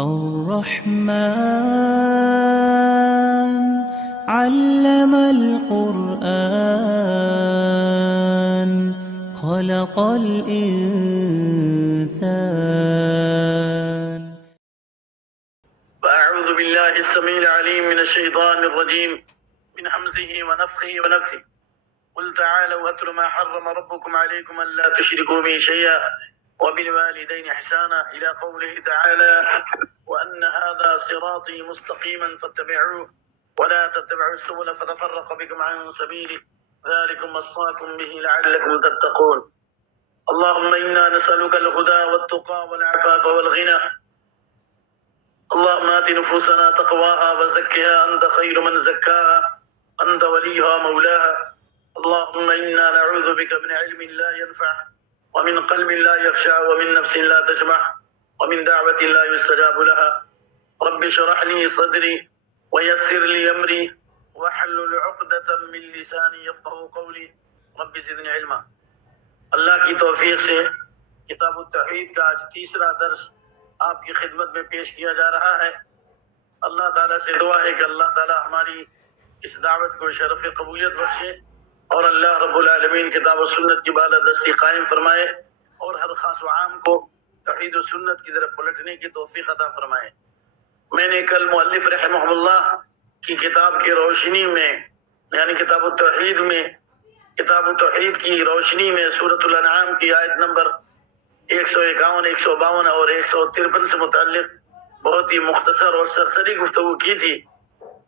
الرحمن علم القرآن خلق الإنسان. أعوذ بالله السميع العليم من الشيطان الرجيم من همزه ونفخه ونفثه. قل تعالوا أتل ما حرم ربكم عليكم ألا تشركوا به شيئا وبالوالدين إحسانا إلى قوله تعالى وأن هذا صراطي مستقيما فاتبعوه ولا تتبعوا السبل فتفرق بكم عن سبيله ذلكم وصاكم به لعلكم تتقون. اللهم إنا نسألك الهدى والتقى والعفاف والغنى. اللهم آت نفوسنا تقواها وزكها أنت خير من زكاها أنت وليها مولاها. اللهم إنا نعوذ بك من علم لا ينفع ومن قلب لا يخشع ومن نفس لا تشبع ومن دعوة لا يستجاب لها. رب اشرح لي صدري ويسر لي أمري واحلل عقدة من لساني يفقهوا قولي. رب زدني علما. اللہ کی توفیق سے کتاب التوحید کا آج تیسرا درس آپ کی خدمت میں پیش کیا جا رہا ہے۔ اللہ تعالیٰ سے دعا ہے کہ اللہ تعالیٰ ہماری اس دعوت کو شرف قبولیت بخشے اور اللہ رب العالمین کتاب و سنت کی بالادستی قائم فرمائے اور ہر خاص و عام کو توحید و سنت کی طرف پلٹنے کی توفیق عطا فرمائے۔ میں نے کل مؤلف رحمہ اللہ کی کتاب کی روشنی میں یعنی کتاب التوحید میں کتاب التوحید کی روشنی میں سورۃ الانعام کی آیت نمبر 151، 152 اور 153 سے متعلق بہت ہی مختصر اور سرسری گفتگو کی تھی،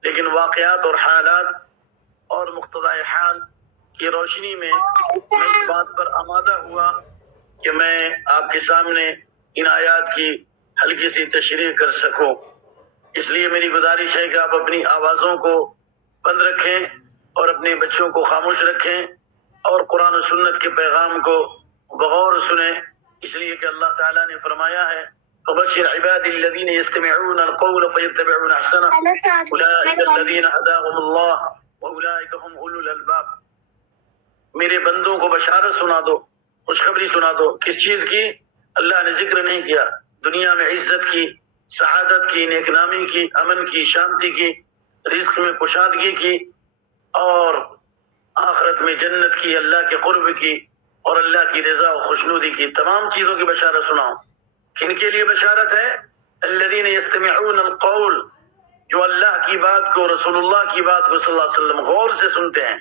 لیکن واقعات اور حالات اور مقتضائے حال کی روشنی میں اس بات پر آمادہ ہوا کہ میں آپ کے سامنے ان آیات کی ہلکی سی تشریح کر سکوں۔ اس لیے میری گزارش ہے کہ آپ اپنی آوازوں کو بند رکھیں اور اپنے بچوں کو خاموش رکھیں اور قرآن و سنت کے پیغام کو بغور سنیں، اس لیے کہ اللہ تعالیٰ نے فرمایا ہے فبشر عباد الذین یستمعون القول فیتبعون احسنہ اولئک الذین ہداهم اللہ واولئک هم اولو الالباب۔ میرے بندوں کو بشارت سنا دو، خوشخبری سنا دو۔ کس چیز کی؟ اللہ نے ذکر نہیں کیا، دنیا میں عزت کی، سعادت کی، نیک نامی کی، امن کی، شانتی کی، رزق میں کشادگی کی اور آخرت میں جنت کی، اللہ کے قرب کی اور اللہ کی رضا و خوشنودی کی، تمام چیزوں کی بشارت سناؤ۔ کن کے لیے بشارت ہے؟ الذین یستمعون القول، جو اللہ کی بات کو، رسول اللہ کی بات کو صلی اللہ علیہ وسلم غور سے سنتے ہیں۔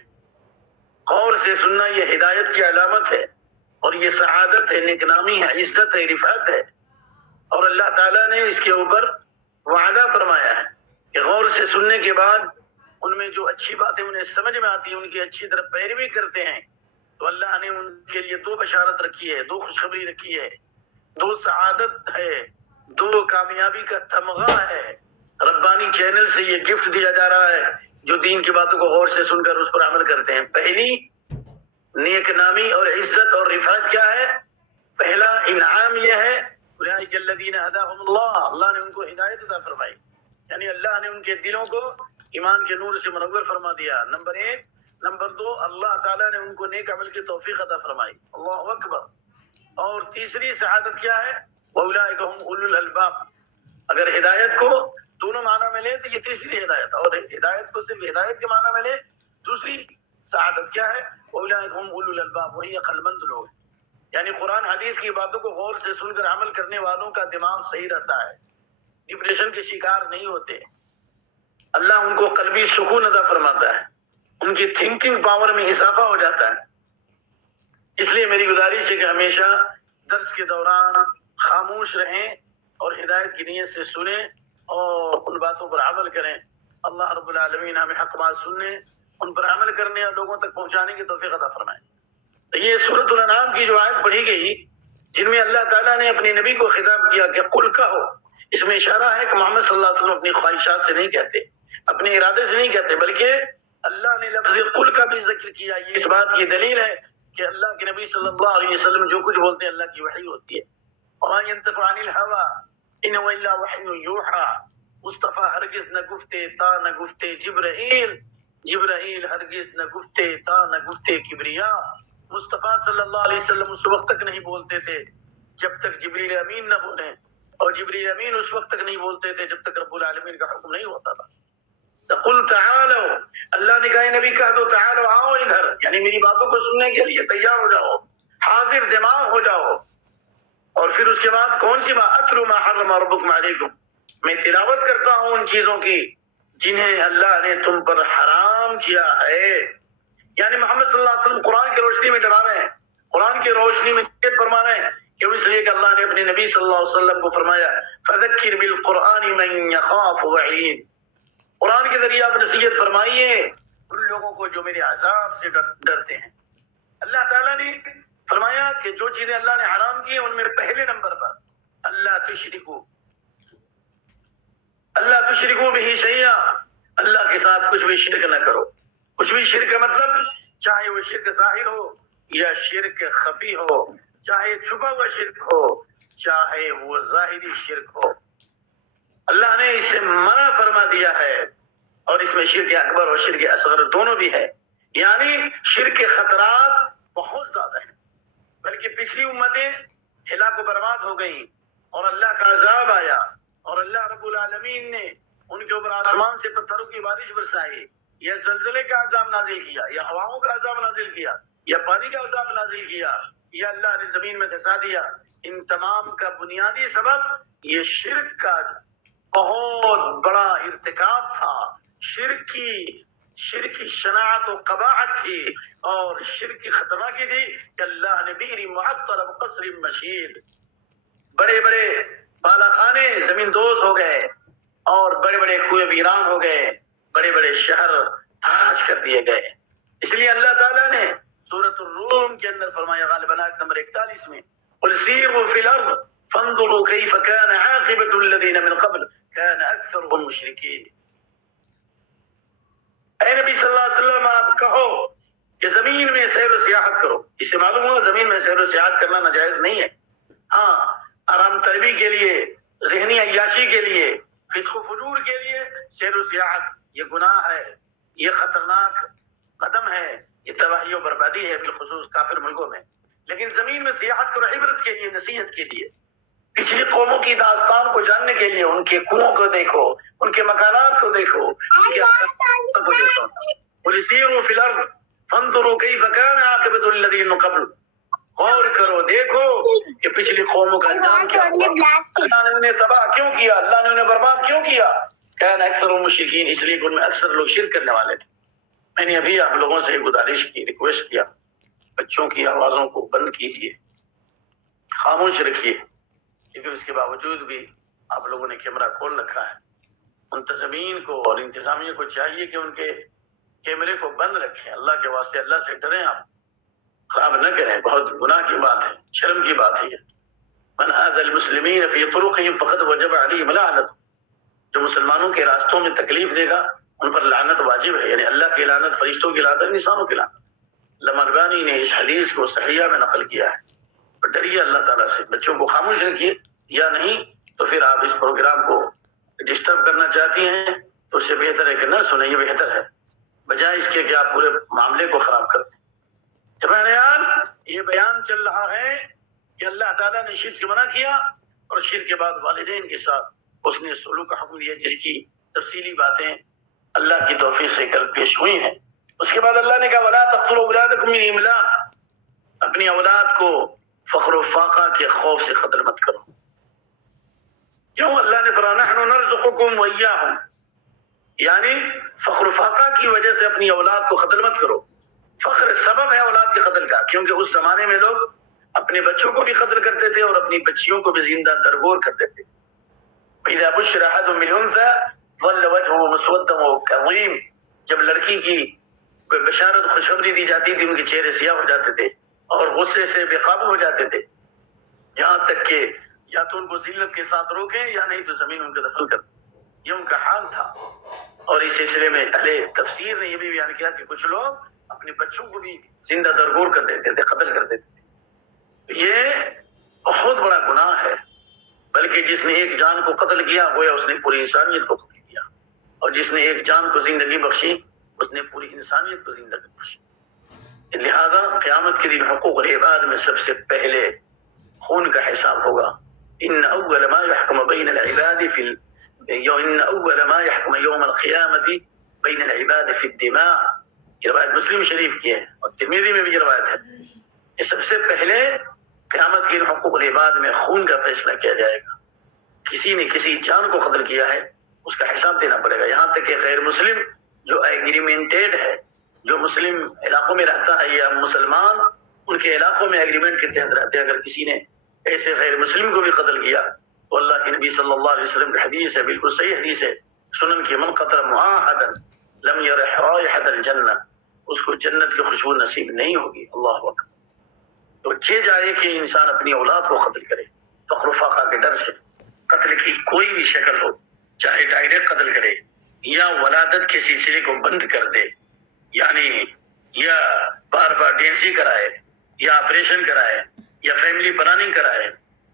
غور سے سننا یہ ہدایت کی علامت ہے اور یہ سعادت ہے، نیک نامی ہے، عزت ہے، رفعت ہے، اور اللہ تعالیٰ نے اس کے اوپر وعدہ فرمایا ہے کہ غور سے سننے کے بعد ان میں جو اچھی باتیں انہیں سمجھ میں آتی ہیں، ان کی اچھی طرح پیروی کرتے ہیں، تو اللہ نے ان کے لیے دو بشارت رکھی ہے، دو خوشخبری رکھی ہے، دو سعادت ہے، دو کامیابی کا تمغہ ہے۔ ربانی چینل سے یہ گفٹ دیا جا رہا ہے جو دین کی باتوں کو غور سے سن کر اس پر عمل کرتے ہیں۔ پہلی نیک نامی اور عزت اور رفعت کیا ہے؟ پہلا انعام یہ ہے اولئک الذین ہداهم اللہ، اللہ نے ان کو ہدایت عطا فرمائی، یعنی اللہ نے ان کے دلوں کو ایمان کے نور سے منور فرما دیا، نمبر 1۔ نمبر 2، اللہ تعالیٰ نے ان کو نیک عمل کی توفیق عطا فرمائی، اللہ اکبر۔ اور تیسری سعادت کیا ہے؟ وَأُولَٰئِكَ هُمْ أُولُو الْأَلْبَابِ۔ اگر ہدایت کو دونوں معنی میں لے تو یہ تیسری ہدایت، اور ہدایت کو صرف ہدایت کے معنی میں لے دوسری سعادت کیا ہے؟ وَأُولَٰئِكَ هُمْ أُولُو الْأَلْبَابِ، وہی عقل مند لوگ، یعنی قرآن حدیث کی باتوں کو غور سے سن کر عمل کرنے والوں کا دماغ صحیح رہتا ہے، ڈپریشن کے شکار نہیں ہوتے، اللہ ان کو قلبی سکون عطا فرماتا ہے، ان کی تھنکنگ پاور میں اضافہ ہو جاتا ہے۔ اس لیے میری گزارش ہے کہ ہمیشہ درس کے دوران خاموش رہیں اور ہدایت کی نیت سے سنیں اور ان باتوں پر عمل کریں۔ اللہ رب العالمین ہمیں حق بات سننے، ان پر عمل کرنے اور لوگوں تک پہنچانے کی توفیق عطا فرمائے۔ تو یہ سورۃ الانعام کی جو آیت پڑھی گئی، جن میں اللہ تعالیٰ نے اپنے نبی کو خطاب کیا کہ قل کہو، اس میں اشارہ ہے کہ محمد صلی اللہ علیہ وسلم اپنی خواہشات سے نہیں کہتے، اپنے ارادے سے نہیں کہتے، بلکہ اللہ نے لفظ قل کا بھی ذکر کیا۔ یہ اس بات کی دلیل ہے کہ اللہ کے نبی صلی اللہ علیہ وسلم جو کچھ بولتے ہیں اللہ کی وحی ہوتی ہے۔ وَمَا يَنطِقُ عَنِ الْهَوَىٰ إِنْ هُوَ إِلَّا وَحْيٌ يُوحَىٰ۔ مصطفیٰ ہرگز نہ گفتے تا نہ گفتے جبرائیل، جبرائیل ہرگز نہ گفتے تا نہ گفتے کبریا۔ مصطفیٰ صلی اللہ علیہ وسلم اس وقت تک نہیں بولتے تھے جب تک جبریل امین نہ بولیں، اور جبریل امین اس وقت تک نہیں بولتے تھے جب تک رب العالمین کا حکم نہیں ہوتا تھا. قل تعالوا، اللہ نے کہا نبی کہا تو تعالوا، آؤ ادھر، یعنی میری باتوں کو سننے کے لیے تیار ہو جاؤ، حاضر دماغ ہو جاؤ. اور پھر اس کے بعد کون سی بات؟ اتلو ما حرم ربکم علیکم، میں تلاوت کرتا ہوں ان چیزوں کی جنہیں اللہ نے تم پر حرام کیا ہے. یعنی محمد صلی اللہ علیہ وسلم قرآن کی روشنی میں ڈرا رہے ہیں، قرآن کی روشنی میں فرما رہے ہیں کہ اس لیے کہ اللہ نے اپنے نبی صلی اللہ علیہ وسلم کو فرمایا فذکر بالقرآن من یخاف وعید، قرآن کے ذریعے آپ نصیحت فرمائیے ان لوگوں کو جو میرے عذاب سے ڈرتے ہیں. اللہ تعالیٰ نے فرمایا کہ جو چیزیں اللہ نے حرام کی ہیں ان میں پہلے نمبر پر اللہ تشرکو بھی شیئا، اللہ کے ساتھ کچھ بھی شرک نہ کرو. کچھ بھی شرک کا مطلب چاہے وہ شرک ظاہر ہو یا شرک خفی ہو، چاہے چھپا ہوا شرک ہو چاہے وہ ظاہری شرک ہو، اللہ نے اسے منع فرما دیا ہے. اور اس میں شرک اکبر اور شرک اصغر دونوں بھی ہے. یعنی شرک کے خطرات بہت زیادہ ہیں، بلکہ پچھلی امتیں ہلاک و برباد ہو گئیں اور اللہ کا عذاب آیا اور اللہ رب العالمین نے ان کے اوپر آسمان سے پتھروں کی بارش برسائی، یا زلزلے کا عذاب نازل کیا، یا ہواؤں کا عذاب نازل کیا، یا پانی کا عذاب نازل کیا، یا اللہ نے زمین میں دھسا دیا. ان تمام کا بنیادی سبب یہ شرک کا بہت بڑا ارتکاب تھا. شرک کی شناعت و قباحت تھی اور شرک کی خطرناکی تھی کہ اللہ نے بئر معطل و قصر مشید، بڑے بڑے بالا خانے زمین دوز ہو گئے اور بڑے بڑے کوہ ویران ہو گئے، بڑے بڑے شہر تاج کر دیے گئے. اس لیے اللہ تعالیٰ نے سورۃ الروم کے اندر فرمایا غالباً آیت نمبر 41 میں قل سیروا فی الارض فانظروا کیف کان عاقبۃ الذین من قبل کان اکثرهم مشرکین. اے نبی صلی اللہ علیہ وسلم آپ کہو کہ زمین میں سیر و سیاحت کرو. اس سے معلوم ہوا زمین میں سیر و سیاحت کرنا ناجائز نہیں ہے. ہاں، آرام طلبی کے لیے، ذہنی عیاشی کے لیے، فسق و فجور کے لیے سیر و سیاحت یہ گناہ ہے، یہ خطرناک قدم ہے، یہ تباہی و بربادی ہے بالخصوص کافر ملکوں میں. لیکن زمین میں سیاحت کرو عبرت کے لیے، نصیحت کے لیے، پچھلی قوموں کی داستان کو جاننے کے لیے. ان کے کنووں کو دیکھو، ان کے مکانات کو دیکھو، ان کے کو دیکھو. قل سیروا فی الارض فانظروا کیف کان عاقبۃ الذین من قبل، غور کرو دیکھو کہ پچھلی قوموں کا انجام کیا ہوا، اللہ نے انہیں تباہ کیوں کیا، اللہ نے انہیں برباد کیوں کیا. کان اکثرهم مشرکین، اس لیے کہ ان میں اکثر لوگ شرک کرنے والے تھے. میں نے ابھی آپ لوگوں سے گزارش کی، ریکویسٹ کیا، بچوں کی آوازوں کو بند کیجیے، خاموش رکھیے، کیونکہ اس کے باوجود بھی آپ لوگوں نے کیمرہ کھول رکھا ہے. منتظمین کو اور انتظامیہ کو چاہیے کہ ان کے کیمرے کو بند رکھیں. اللہ کے واسطے اللہ سے ڈریں، آپ خراب نہ کریں، بہت گناہ کی بات ہے، شرم کی بات ہے. من آذى المسلمین فی طرقهم فقد وجب علیہم لعنت، جو مسلمانوں کے راستوں میں تکلیف دے گا ان پر لعنت واجب ہے. یعنی اللہ کی لعنت، فرشتوں کی لعنت، انسانوں کی لعنت. لمرغانی نے اس حدیث کو صحیحہ میں نقل کیا ہے. ڈریے اللہ تعالیٰ سے، بچوں کو خاموش رکھیے، یا نہیں تو پھر آپ اس پروگرام کو ڈسٹرب کرنا چاہتی ہیں تو اس سے بہتر ہے کہ نہ سنیں، یہ بہتر ہے بجائے اس کے کہ آپ پورے معاملے کو خراب کر دیں. جماعیان، یہ بیان چل رہا ہے کہ اللہ تعالیٰ نے شرک سے منع کیا اور شرک کے بعد والدین کے ساتھ اس نے سلوک کا حکم دیا، جس کی تفصیلی باتیں اللہ کی توفیق سے کل پیش ہوئی ہیں. اس کے بعد اللہ نے کہا وَلَا تَقْتُلُوا أَوْلَادَكُمْ مِنْ إِمْلَاقٍ، اپنی اولاد کو فخر و فاقہ کے خوف سے قتل مت کرو. کیوں؟ اللہ نے فرمایا نحن نرزقکم وإیاہم، یعنی فخر و فاقہ کی وجہ سے اپنی اولاد کو قتل مت کرو. فخر سبب ہے اولاد کے قتل کا، کیونکہ اس زمانے میں لوگ اپنے بچوں کو بھی قتل کرتے تھے اور اپنی بچیوں کو بھی زندہ درگور کرتے تھے. فإذا بشر أحدهم بالأنثى ظل وجهه مسودا وهو كظيم، جب لڑکی کی بشارت خوشخبری دی جاتی تھی ان کے چہرے سیاہ ہو جاتے تھے اور غصے سے بے قابو ہو جاتے تھے، یہاں تک کہ یا تو ان کو ذلت کے ساتھ روکیں یا نہیں تو زمین ان کو دفن کر دیں. یہ ان کا حال تھا. اور اس سلسلے میں اہل تفسیر نے یہ بھی بیان کیا کہ کچھ لوگ اپنے بچوں کو بھی زندہ درگور کر دیتے تھے، قتل کر دیتے تھے. یہ بہت بڑا گناہ ہے، بلکہ جس نے ایک جان کو قتل کیا گویا اس نے پوری انسانیت کو قتل کیا، اور جس نے ایک جان کو زندگی بخشی اس نے پوری انسانیت کو زندگی بخشی. لہذا قیامت کے دن حقوق العباد میں سب سے پہلے خون کا حساب ہوگا. ان اول ما يحكم بین العباد ان اول ما يحكم يوم القیامت بین العباد فی الدماء، یہ روایت مسلم شریف کی ہے اور ترمذی میں بھی یہ روایت ہے. یہ سب سے پہلے قیامت کے حقوق العباد میں خون کا فیصلہ کیا جائے گا. کسی نے کسی جان کو قتل کیا ہے اس کا حساب دینا پڑے گا. یہاں تک کہ غیر مسلم جو ایگریمنٹڈ ہے، جو مسلم علاقوں میں رہتا ہے یا مسلمان ان کے علاقوں میں ایگریمنٹ کے تحت رہتے ہیں، اگر کسی نے ایسے غیر مسلم کو بھی قتل کیا تو اللہ کے نبی صلی اللہ علیہ وسلم کی حدیث ہے، بالکل صحیح حدیث ہے سنن کی، من قتل معاہدا لم یرح رائحۃ الجنہ، اس کو جنت کی خوشبو نصیب نہیں ہوگی. اللہ اکبر. تو یہ جائے کہ انسان اپنی اولاد کو قتل کرے فخر و فاقہ کے ڈر سے. قتل کی کوئی بھی شکل ہو، چاہے ڈائریکٹ قتل کرے یا ولادت کے سلسلے کو بند کر دے، یعنی یا بار بار ڈینسی کرائے یا آپریشن کرائے یا فیملی پلاننگ کرائے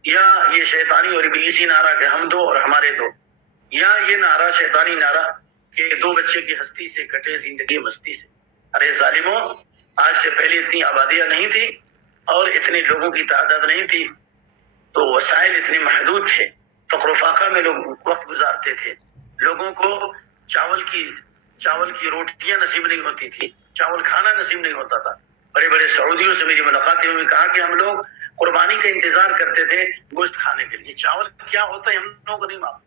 یا یہ شیطانی اور ابلیسی نعرہ کہ ہم دو اور ہمارے دو، یا یہ نعرہ شیطانی نعرہ کہ دو بچے کی ہستی سے کٹے زندگی مستی سے. ارے ظالموں، آج سے پہلے اتنی آبادیاں نہیں تھی اور اتنے لوگوں کی تعداد نہیں تھی، تو وسائل اتنے محدود تھے. فقر و فاقہ میں لوگ وقت گزارتے تھے. لوگوں کو چاول کی روٹیاں نصیب نہیں ہوتی تھی، چاول کھانا نصیب نہیں ہوتا تھا. بڑے بڑے سعودیوں سے میری ملاقاتیں ہوئی، کہا کہ ہم لوگ قربانی کا انتظار کرتے تھے گوشت کھانے کے لیے. چاول کیا ہوتا ہے ہم لوگوں کو نہیں معلوم.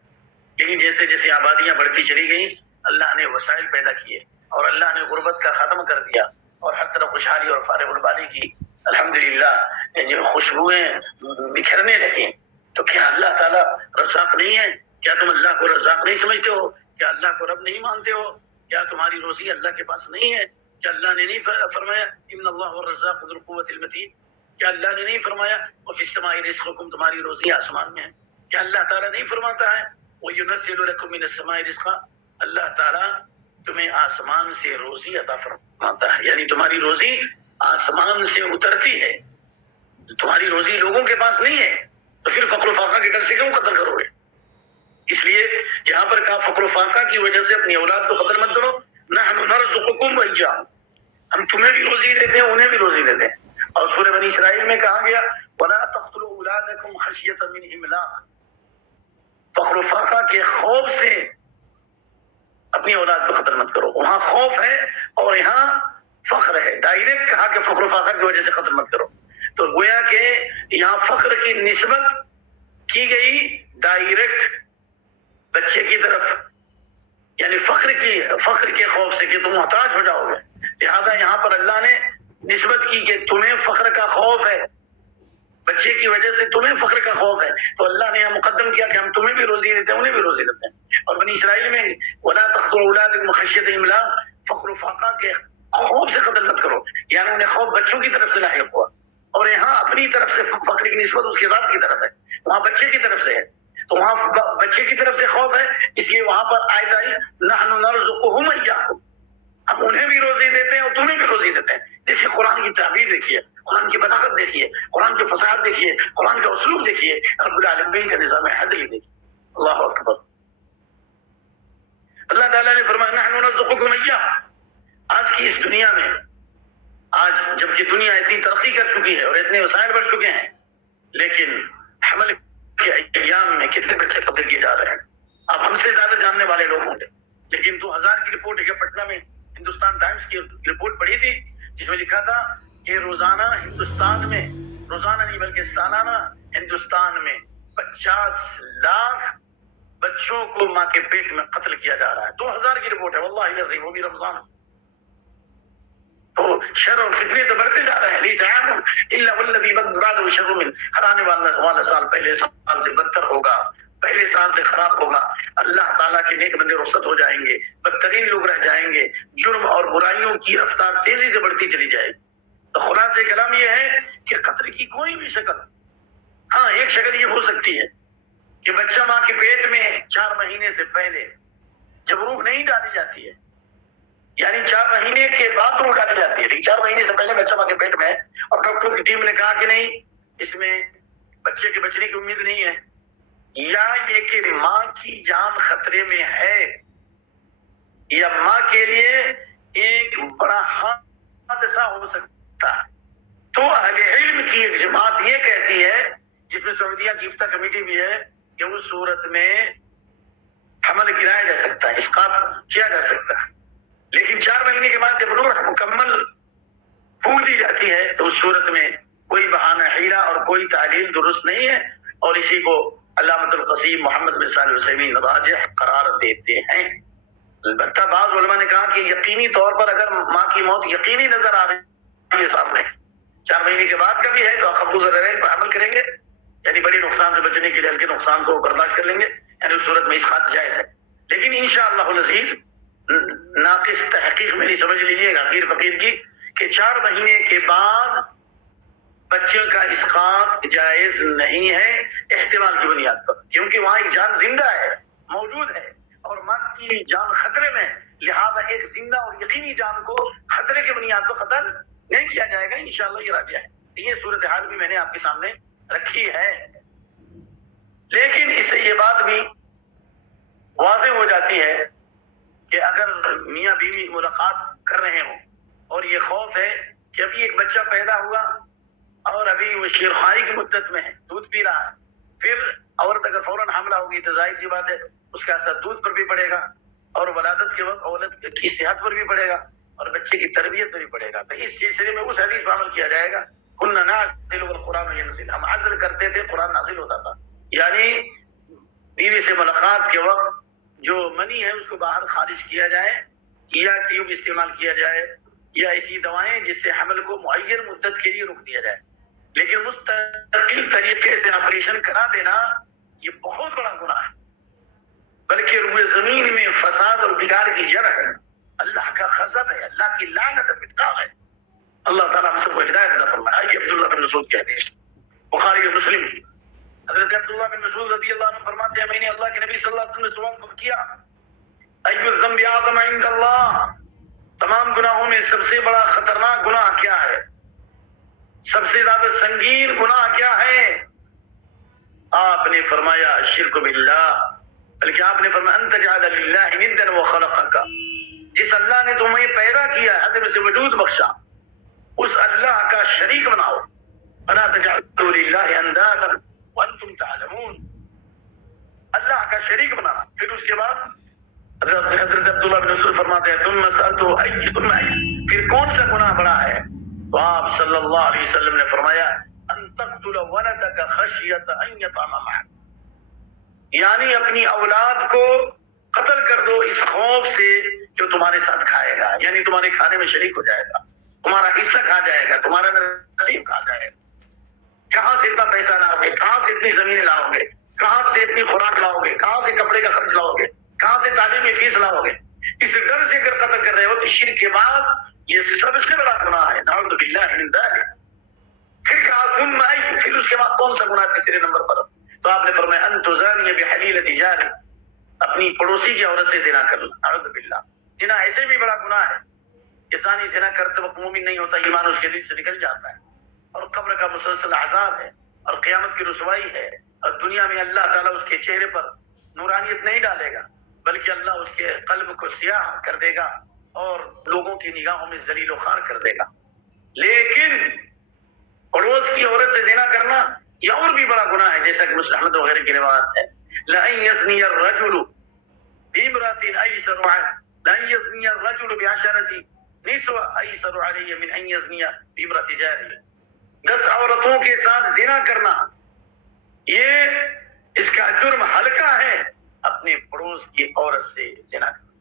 یعنی جیسے جیسے آبادیاں بڑھتی چلی گئیں اللہ نے وسائل پیدا کیے اور اللہ نے غربت کا ختم کر دیا اور ہر طرف خوشحالی اور فارغ البالی کی الحمدللہ جو خوشبوئیں بکھرنے لگیں. تو کیا اللہ تعالیٰ رزاق نہیں ہے؟ کیا تم اللہ کو رزاق نہیں سمجھتے ہو؟ کیا اللہ کو رب نہیں مانتے ہو؟ کیا تمہاری روزی اللہ کے پاس نہیں ہے؟ کیا اللہ نے نہیں فرمایا ان اللہ الرزاق ذو القوۃ المتین؟ کیا اللہ نے نہیں فرمایا وفی السماء رزقکم، تمہاری روزی آسمان میں ہے؟ کیا اللہ تعالیٰ نہیں فرماتا ہے وَيُنَزِّلُ لَكُم مِّنَ السَّمَاءِ رِزْقًا؟ اللہ تعالیٰ تمہیں آسمان سے روزی عطا فرماتا ہے، یعنی تمہاری روزی آسمان سے اترتی ہے. تمہاری روزی لوگوں کے پاس نہیں ہے تو پھر فقر و فاقہ کے ڈر سے کیوں قتل کرو گے؟ اس لیے یہاں پر کہا فقر و فاقہ کی وجہ سے اپنی اولاد کو قتل مت کرو. نحن نرزقکم وإیاہم، ہم تمہیں بھی روزی دیتے ہیں انہیں بھی روزی دیتے ہیں. اور سورہ بنی اسرائیل میں کہا گیا وَلَا تَقْتُلُوا أَوْلَادَكُمْ خَشْيَةَ مِنْ إِمْلَاقٍ، فقر و فاقہ کے خوف سے اپنی اولاد کو قتل مت کرو. وہاں خوف ہے اور یہاں فخر ہے. ڈائریکٹ کہا کہ فقر و فاقہ کی وجہ سے قتل مت کرو، تو گویا کہ یہاں فخر کی نسبت کی گئی ڈائریکٹ بچے کی طرف، یعنی فخر کے خوف سے کہ تم محتاج ہو جاؤ گے. لہذا یہاں پر اللہ نے نسبت کی کہ تمہیں فخر کا خوف ہے، بچے کی وجہ سے تمہیں فخر کا خوف ہے، تو اللہ نے یہاں مقدم کیا کہ ہم تمہیں بھی روزی دیتے ہیں انہیں بھی روزی دیتے ہیں. اور بنی اسرائیل میں وَلَا تَقْتُلُوا أَوْلَادَكُمْ خَشْيَةَ إِمْلَاقٍ، فقر و فاقہ کے خوف سے قتل مت کرو، یعنی انہیں خوف بچوں کی طرف سے لاحق ہوا. اور یہاں اپنی طرف سے فقر کی نسبت اس کے ذات کی طرف ہے، وہاں بچے کی طرف سے ہے، تو وہاں بچے کی طرف سے خوف ہے، اس لیے وہاں پر آیت آئی نحن نرزقہم وإیاکم، ہم انہیں بھی روزی دیتے ہیں اور تمہیں بھی روزی دیتے ہیں. جیسے قرآن کی تعبیر دیکھیے، قرآن کی بلاغت دیکھیے، قرآن کی فصاحت دیکھیے، قرآن کا اسلوب دیکھیے، رب العالمین کا نظام عدل دیکھیے. اللہ اکبر. اللہ تعالیٰ نے فرمایا نحن نرزقکم وإیاہم. آج کی اس دنیا میں، آج جبکہ دنیا اتنی ترقی کر چکی ہے اور اتنے وسائل بڑھ چکے ہیں، لیکن حمل کے ایام میں کتنے بچے قتل کیے جا رہے ہیں آپ ہم سے زیادہ جاننے والے لوگ ہوں گے. لیکن 2000 کی رپورٹ ہے، پٹنہ میں ہندوستان ٹائمز کی رپورٹ پڑھی تھی جس میں لکھا تھا کہ روزانہ ہندوستان میں، روزانہ نہیں بلکہ سالانہ ہندوستان میں 50 لاکھ بچوں کو ماں کے پیٹ میں قتل کیا جا رہا ہے. 2000 کی رپورٹ ہے، واللہ العظیم وہ بھی رمضان. تو شر اور فتنے تو بڑھتے جا رہے ہیں. لیس عام الا والذی بعده شر من، ہر آنے والا سال پہلے سال سے بدتر ہوگا، پہلے سال سے خراب ہوگا. اللہ تعالیٰ کے نیک بندے رخصت ہو جائیں گے، بدترین لوگ رہ جائیں گے، جرم اور برائیوں کی رفتار تیزی سے بڑھتی چلی جائے گی. تو خلاصہ کلام یہ ہے کہ قتل کی کوئی بھی شکل، ہاں ایک شکل یہ ہو سکتی ہے کہ بچہ ماں کے پیٹ میں 4 مہینے سے پہلے جب روح نہیں ڈالی جاتی ہے، یعنی 4 مہینے کے بعد روح ڈالی جاتی ہے، 4 مہینے سے پہلے بچہ ماں کے پیٹ میں ہے اور ڈاکٹر کی ٹیم نے کہا کہ نہیں اس میں بچے کے بچنے کی امید نہیں ہے، یا یہ کہ ماں کی جان خطرے میں ہے، یا ماں کے لیے ایک بڑا حادثہ ہو سکتا ہے، تو اہل علم کی ایک جماعت یہ کہتی ہے جس میں سعودیہ کی افتاء کمیٹی بھی ہے کہ اس صورت میں حمل گرایا جا سکتا ہے، اسقاط کیا جا سکتا ہے، لیکن 4 مہینے کے بعد جب روح مکمل پھونک دی جاتی ہے تو اس صورت میں کوئی بہانہ حیلہ اور کوئی تعلیم درست نہیں ہے، اور اسی کو علامۃ القصیم محمد بن صالح العثیمین راجح قرار دیتے ہیں۔ البتہ بعض علماء نے کہا کہ یقینی طور پر اگر ماں کی موت یقینی نظر آ رہی ہے سامنے، 4 مہینے کے بعد کا بھی ہے، تو اخف الضررین پر عمل کریں گے، یعنی بڑے نقصان سے بچنے کے لیے ہلکے نقصان کو برداشت کر لیں گے، یعنی اس صورت میں اسقاط جائز ہے۔ لیکن انشاءاللہ العزیز ناقص تحقیق میری سمجھ لیجیے گا پیر فقیر کی کہ 4 مہینے کے بعد بچوں کا اسقاط جائز نہیں ہے احتمال کی بنیاد پر، کیونکہ وہاں ایک جان زندہ ہے، موجود ہے، اور ماں کی جان خطرے میں، لہذا ایک زندہ اور یقینی جان کو خطرے کی بنیاد پر قتل نہیں کیا جائے گا، انشاءاللہ یہ راجح ہے۔ یہ صورتحال بھی میں نے آپ کے سامنے رکھی ہے، لیکن اس سے یہ بات بھی واضح ہو جاتی ہے کہ اگر میاں بیوی ملاقات کر رہے ہوں اور یہ خوف ہے کہ ابھی ایک بچہ پیدا ہوا اور ابھی وہ شیرخواری کی مدت میں ہے، دودھ پی رہا ہے، پھر عورت اگر فوراً حاملہ ہوگی تو ظاہر سی بات ہے اس کا اثر دودھ پر بھی پڑے گا، اور ولادت کے وقت عورت کی صحت پر بھی پڑے گا، اور بچے کی تربیت پر بھی پڑے گا۔ تو اس سلسلے میں اس حدیث پر عمل کیا جائے گا، كنا نعزل والقرآن ينزل، ہم عزل کرتے تھے قرآن نازل ہوتا تھا، یعنی بیوی سے ملاقات کے وقت جو منی ہے اس کو باہر خارج کیا جائے، یا ٹیوب استعمال کیا جائے، یا ایسی دوائیں جس سے حمل کو معین مدت کے لیے روک دیا جائے، لیکن مستقل طریقے سے آپریشن کرا دینا یہ بہت بڑا گناہ ہے، بلکہ روئے زمین میں فساد اور بگاڑ کی جڑ ہے، اللہ کا غضب ہے، اللہ کی لعنت ہے۔ اللہ تعالیٰ ہم سب کو ہدایت عطا فرمائے۔ آئیے عبداللہ بن مسعود کہتے ہیں، بخاری اور مسلم کی، حضرت عبداللہ بن مسعود رضی اللہ عنہ فرماتے ہیں میں نے اللہ کے نبی صلی اللہ علیہ وسلم سے سوال کیا، ای الذنب اعظم عند اللہ، تمام گناہوں میں سب سے بڑا خطرناک گناہ کیا ہے، سب سے زیادہ سنگین گناہ کیا ہے؟ آپ نے فرمایا شرک باللہ، بلکہ آپ نے فرمایا ان تجعل للہ ندا وخلقک، جس اللہ نے تمہیں پیدا کیا ہے، عدم سے وجود بخشا، اس اللہ کا شریک بناؤ، ولا تجعلوا للہ اندادا وانتم تعلمون، اللہ کا شریک بنانا۔ پھر اس کے بعد حضرت عبداللہ بن مسعود فرماتے ہیں ثم سألته ثم پھر کون سا گناہ بڑا ہے؟ تو آپ صلی اللہ علیہ وسلم نے فرمایا ان تقتل ولدک خشیۃ ان یطعم معک، یعنی اپنی اولاد کو قتل کر دو اس خوف سے جو تمہارے ساتھ کھائے گا، یعنی تمہارے کھانے میں شریک ہو جائے گا، تمہارا حصہ کھا جائے گا، تمہارا نصیب کھا جائے گا۔ کہاں سے اتنا پیسہ لاؤ گے، کہاں سے اتنی زمینیں لاؤ گے، کہاں سے اتنی خوراک لاؤ گے، کہاں سے کپڑے کا خرچ لاؤ گے، کہاں سے تعلیمی فیس لاؤ گے؟ اس ڈر سے اگر قتل کر رہے ہو تو شرک کے بعد یہ سب سے بڑا گناہ ہے، نعوذ باللہ من ذلک۔ پھر کہا ثم ای، پھر اس کے بعد کون سا گناہ تیسرے نمبر پر؟ تو آپ نے فرمایا ان تزانی بحلیلۃ جارک، اپنی پڑوسی کی عورت سے زنا کرنا، نعوذ باللہ۔ زنا ایسے بھی بڑا گناہ ہے، انسانی زنا کرتے وقت مومن نہیں ہوتا، ایمان اس کے دل سے نکل جاتا ہے، اور قبر کا مسلسل عذاب ہے، اور قیامت کی رسوائی ہے، اور دنیا میں اللہ تعالیٰ اس کے چہرے پر نورانیت نہیں ڈالے گا، بلکہ اللہ اس کے قلب کو سیاہ کر دے گا اور لوگوں کی نگاہوں میں ذلیل و خوار کر دے گا۔ لیکن پڑوس کی عورت سے زنا کرنا یہ اور بھی بڑا گناہ ہے، جیسا کہ مسلم احمد وغیرہ کی روایت ہے لَأَن يَزْنِيَ الرَّجُلُ بِامْرَأَةٍ لَأَن يَزْنِيَ الرَّجُلُ بِعَشَرَةِ نِسْوَةٍ أَيْسَرُ عَلَيْهِ مِنْ أَن يَزْنِيَ بِامْرَأَةِ جَارِهِ، 10 عورتوں کے ساتھ زنا کرنا یہ اس کا جرم ہلکا ہے اپنے پڑوس کی عورت سے زنا کرنا،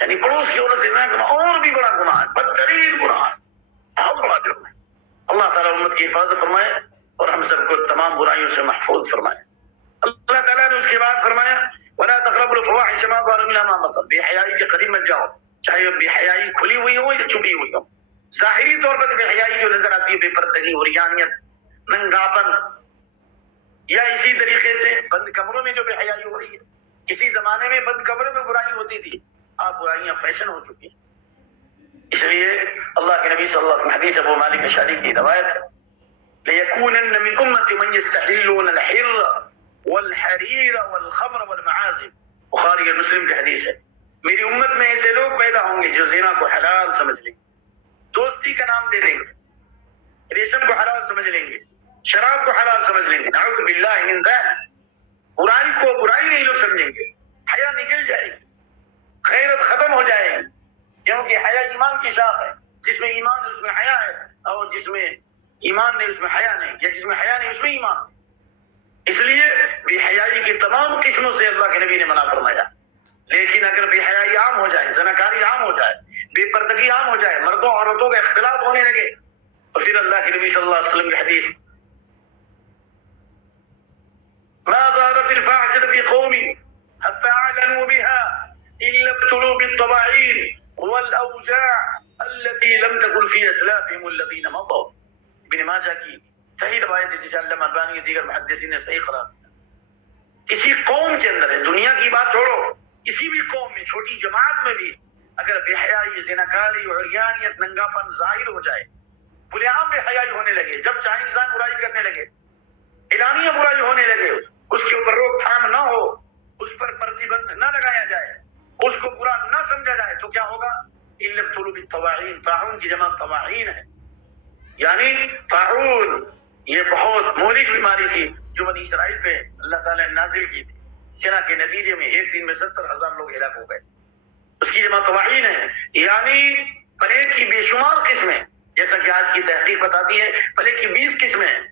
یعنی پڑوس کی عورت سے زنا کرنا اور بھی بڑا گناہ ہے، بدترین گناہ ہے، بہت بڑا جرم ہے۔ اللہ تعالیٰ امت کی حفاظت فرمائے اور ہم سب کو تمام برائیوں سے محفوظ فرمائے۔ اللہ تعالیٰ نے اس کے بعد فرمایا وَلَا تَقْرَبُوا الْفَوَاحِشَ مَا ظَهَرَ مِنْهَا وَمَا بَطَنَ، بے حیائی کے قریب مت جاؤ، چاہے بے حیائی کھلی ہوئی ہو یا چھپی ہوئی ہو۔ ظاہری طور پر بے حیائی جو نظر آتی ہے، بے پردگی، عریانیت، ننگاپن، یا اسی طریقے سے بند کمروں میں جو بے حیائی ہو رہی ہے، کسی زمانے میں بند کمروں میں برائی ہوتی تھی، اب برائیاں فیشن ہو چکی ہیں۔ اس لیے اللہ کے نبی صلی اللہ علیہ وسلم، حدیث ابو مالک اشعری کی روایت ہے لَيَكُونَنَّ مِنْ أُمَّتِي مَنْ يَسْتَحِلُّونَ الْحِرَّ وَالْحَرِيرَ وَالْخَمْرَ وَالْمَعَازِفَ، بخاری اور مسلم کی حدیث ہے، میری امت میں ایسے لوگ پیدا ہوں گے جو زنا کو حلال سمجھ لیں گے، دوستی کا نام دے دیں گے، ریشم کو حلال سمجھ لیں گے، شراب کو حلال سمجھ لیں گے، نعوذ باللہ من ذلک، برائی کو برائی نہیں لوگ سمجھیں گے، حیا نکل جائے گی، غیرت ختم ہو جائے گی، کیونکہ حیا ایمان کی شاخ ہے، جس میں ایمان ہے اس میں حیا ہے، اور جس میں ایمان نہیں اس میں حیا نہیں، یا جس میں حیا نہیں اس میں ایمان نہیں۔ اس لیے بے حیائی کی تمام قسموں سے اللہ کے نبی نے منع فرمایا، لیکن اگر بے حیائی عام ہو جائے، زناکاری عام ہو جائے، بے پردگی عام ہو جائے، مردوں عورتوں کا اختلاط ہونے لگے، تو پھر اللہ کے نبی صلی اللہ علیہ وسلم کی حدیث ما ظهرت الفاحشة في قوم حتى أعلنوا بها إلا ابتلوا بالطواعين والأوجاع التي لم تكن في أسلافهم الذين مضوا۔ ابن ماجہ کی صحیح روایت ہے جسے علامہ البانی دیگر محدثین نے صحیح قرار دیا۔ کسی قوم کے اندر ہے، دنیا کی بات چھوڑو، کسی بھی قوم میں، چھوٹی جماعت میں بھی اگر بے حیائی، زناکاری، عریانیت، ننگاپن ظاہر ہو جائے، کھلے عام بے حیائی ہونے لگے، جب چاہے انسان برائی کرنے لگے، اعلانیہ برائی ہونے لگے، اس کے اوپر روک تھام نہ ہو، اس پر پرتیبند نہ لگایا جائے، اس کو برا نہ سمجھا جائے، تو کیا ہوگا؟ الا ابتلوا بالطواعین، طاعون کی جمع طواعین ہے، یعنی طاعون یہ بہت مہلک بیماری تھی جو بنی اسرائیل پہ اللہ تعالیٰ نے نازل کی تھی، جنا کے نتیجے میں ایک دن میں 70,000 لوگ ہلاک ہو گئے، اس کی جمع طواعین ہے، یعنی پلیگ کی بے شمار قسمیں، جیسا کہ آج کی تحقیق بتاتی ہے پلیگ کی 20 قسمیں ہیں،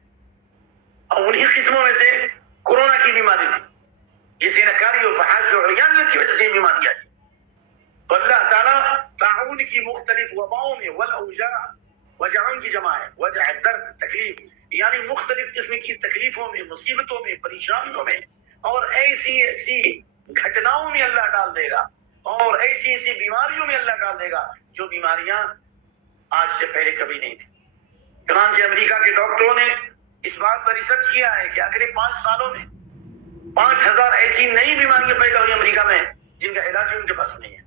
اور انہی قسموں میں سے کورونا کی بیماری تھی، یہ زناکاری اور فحاشی اور عریانیت کی وجہ سے بیماری آئی۔ تو اللہ تعالیٰ طاعون کی مختلف وباؤں میں، والاوجاع، وجعون کی جمع ہے، وجع درد، تکلیف، یعنی مختلف قسم کی تکلیفوں میں، مصیبتوں میں، پریشانیوں میں، اور ایسی ایسی گھٹناؤں میں اللہ ڈال دے گا، اور ایسی ایسی بیماریوں میں اللہ ڈال دے گا جو بیماریاں آج سے پہلے کبھی نہیں تھی۔ چنانچہ امریکہ کے ڈاکٹروں نے اس بات پر ریسرچ کیا ہے کہ اگلے 5 سالوں میں 5,000 ایسی نئی بیماریاں پیدا ہوئی امریکہ میں جن کا علاج ان کے پاس نہیں ہے۔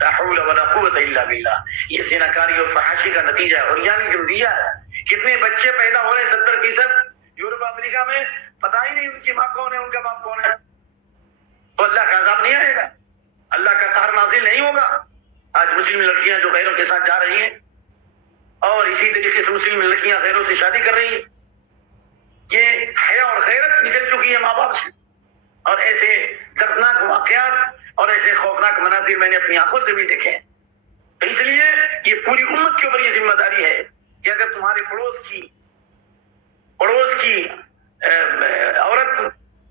لا حول ولا قوت الا باللہ، یہ زناکاری اور فحاشی کا نتیجہ ہے، اور یعنی جمدیہ ہے۔ کتنے بچے پیدا ہو رہے ہیں؟ 70% یورپ امریکہ میں پتہ ہی نہیں ان کی ماں کون ہے، ان کا باپ کون ہے۔ تو اللہ کا عذاب نہیں آئے گا، اللہ کا قہر نازل نہیں ہوگا۔ آج مسلم لڑکیاں جو غیروں کے ساتھ جا رہی ہیں، اور اسی طریقے سے مسلم لڑکیاں غیروں سے شادی کر رہی ہیں، یہ حیا اور غیرت نکل چکی ہے ماں باپ سے، اور ایسے دردناک واقعات اور ایسے خوفناک مناظر میں نے اپنی آنکھوں سے بھی دیکھے ہیں۔ تو اس لیے یہ پوری امت کے اوپر یہ ذمہ داری ہے کہ اگر تمہارے پڑوس کی عورت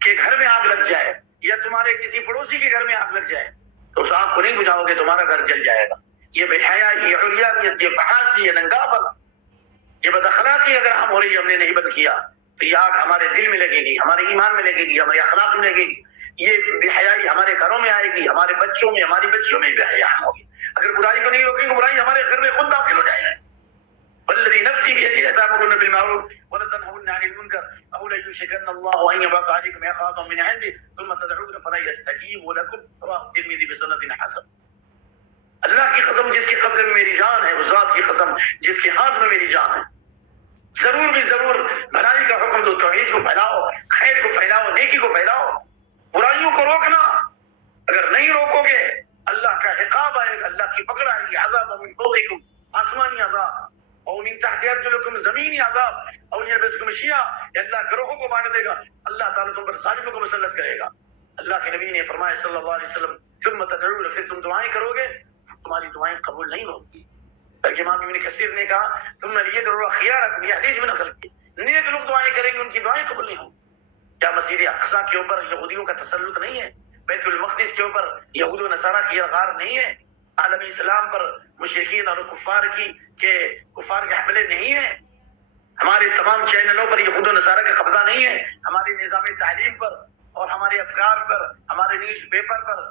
کے گھر میں آگ لگ جائے، یا تمہارے کسی پڑوسی کے گھر میں آگ لگ جائے، تو اس آگ کو نہیں بجھاؤ گے، تمہارا گھر جل جائے گا۔ یہ بے حیا، یہ عریانیت، یہ فحاشی، یہ ننگاپن، یہ بد اخلاقی اگر ہم ہو رہی ہے، ہم نے نہیں بند کیا، تو یہ آگ ہمارے دل میں لگے گی، ہمارے ایمان میں لگے گی، ہمارے اخلاق میں لگے گی، یہ بے حیائی ہمارے گھروں میں آئے گی، ہمارے بچوں میں، ہماری بچیوں میں بے حیا ہوگی۔ اگر برائی کو نہیں روکیں گے، برائی ہمارے گھر میں خود داخل ہو جائے گی۔ والذی نفسی بیدہ تأمرون بالمعروف وتنهون عن المنکر او لیوشکن اللہ ان یبعث علیکم عقابا من عنده ثم تدعون فلا یستجیب لکم، رواه الترمذی بسند حسن۔ اللہ کی قسم جس کے قبضے میں میری جان ہے، اس ذات کی قسم جس کے ہاتھ میں میری جان ہے، ضرور بھی ضرور بھلائی کا حکم دو، توحید کو پھیلاؤ، خیر کو پھیلاؤ، نیکی کو پھیلاؤ، برائیوں کو روکنا۔ اگر نہیں روکو گے اللہ کا عقاب آئے گا، اللہ کی پکڑ آئے گی، عذاب من فوقکم، آسمانی عذاب، اور من تحت ارجلکم، زمینی عذاب، اور یلبسکم شیعا، اللہ گروہوں کو بانٹ دے گا، اللہ تعالیٰ تم پر ظالموں کو مسلط کرے گا۔ اللہ کے نبی نے فرمایا صلی اللہ علیہ وسلم، ثم تدعون، پھر تم دعائیں کرو گے، تمہاری دعائیں قبول نہیں ہوگی۔ بلکہ امام ابن کثیر نے کہا ثم لیدعوا خیارکم، یہ حدیث میں نقل کی، نیک لوگ دعائیں کریں گے، ان کی دعائیں قبول نہیں ہوں۔ کیا مسجد اقصیٰ کے اوپر یہودیوں کا تسلط نہیں ہے؟ بیت المقدس کے اوپر یہود و نصارہ کی الغار نہیں ہے؟ عالم اسلام پر مشرکین اور کفار کے حملے نہیں ہیں؟ ہمارے تمام چینلوں پر یہود و نصارہ کا قبضہ نہیں ہے؟ ہمارے نظام تعلیم پر، اور ہمارے افکار پر، ہمارے نیوز پیپر پر،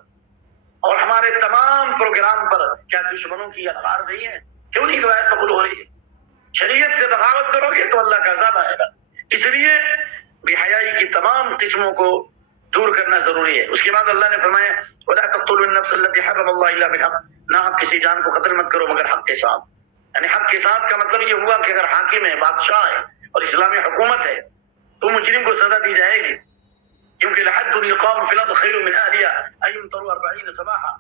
اور ہمارے تمام پروگرام پر کیا دشمنوں کی الغار نہیں ہے؟ کیوں نہیں دعائیں قبول ہو رہی ہے؟ شریعت سے بغاوت کرو گے تو اللہ کا عذاب آئے گا۔ اس لیے بے حیائی کی تمام قسموں کو دور کرنا ضروری ہے۔ اس کے بعد اللہ نے فرمایا وَلَا تَقْتُلُوا النَّفْسَ الَّتِي حَرَّمَ اللَّهُ إِلَّا بِالْحَقِّ، نہ آپ کسی جان کو قتل مت کرو مگر حق کے ساتھ۔ یعنی حق کے ساتھ کا مطلب یہ ہوا کہ اگر حاکم ہے، بادشاہ ہے اور اسلامی حکومت ہے تو مجرم کو سزا دی جائے گی، کیونکہ الحد يقام في الارض خير من اهلها ان يمطروا 40 صباحا،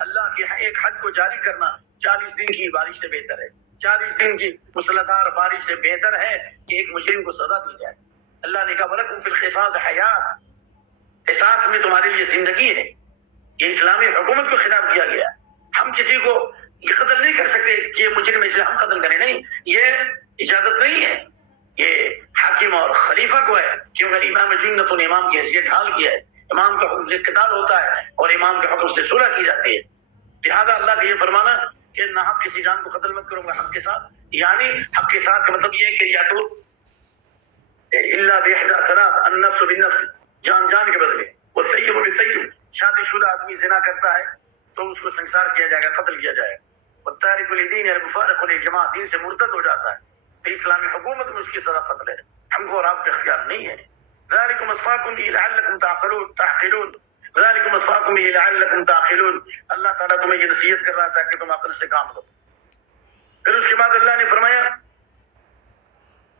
اللہ کے ایک حد کو جاری کرنا 40 دن کی بارش سے بہتر ہے۔ 40 دن کی مسلسل بارش سے بہتر ہے کہ ایک مجرم کو سزا دی جائے۔ اللہ نے کہا وَلَكُمْ فِي الْقِصَاصِ حَيَاةٌ، قصاص میں تمہارے لیے زندگی ہے۔ یہ اسلامی حکومت کو خطاب کیا گیا۔ ہم کسی کو یہ قتل نہیں کر سکتے کہ یہ مجرم ہے اس لیے ہم قتل کریں، نہیں، یہ اجازت نہیں ہے، یہ حاکم اور خلیفہ کو ہے، کیونکہ امام جنت نے امام کی حیثیت ڈھال کیا ہے، امام کا حکم سے قتال ہوتا ہے اور امام کے حکم سے صلح کی جاتی ہے۔ لہٰذا اللہ کا یہ فرمانا کہ نہ حق کسی جان کو قتل مت کرو گا حق کے ساتھ، یعنی حق کے ساتھ کا مطلب یہ ہے کہ یا تو الا باحدى ثلاث، النفس بالنفس، جان جان کے بدلے، والسیب بالسیب، شادی شدہ آدمی زنا کرتا ہے تو اس کو سنسار کیا جائے گا، قتل کیا جائے گا، والتارک لدین المفارق للجماعۃ، دین سے مرتد ہو جاتا ہے تو اسلامی حکومت میں اس کی سزا قتل ہے، ہم کو اور آپ کا اختیار نہیں ہے۔ ذالکم وصاکم به لعلکم تعقلون، ذالکم وصاکم به لعلکم تعقلون، اللہ تعالیٰ تمہیں یہ نصیحت کر رہا تھا کہ تم عقل سے کام لو۔ پھر اس کے بعد اللہ نے فرمایا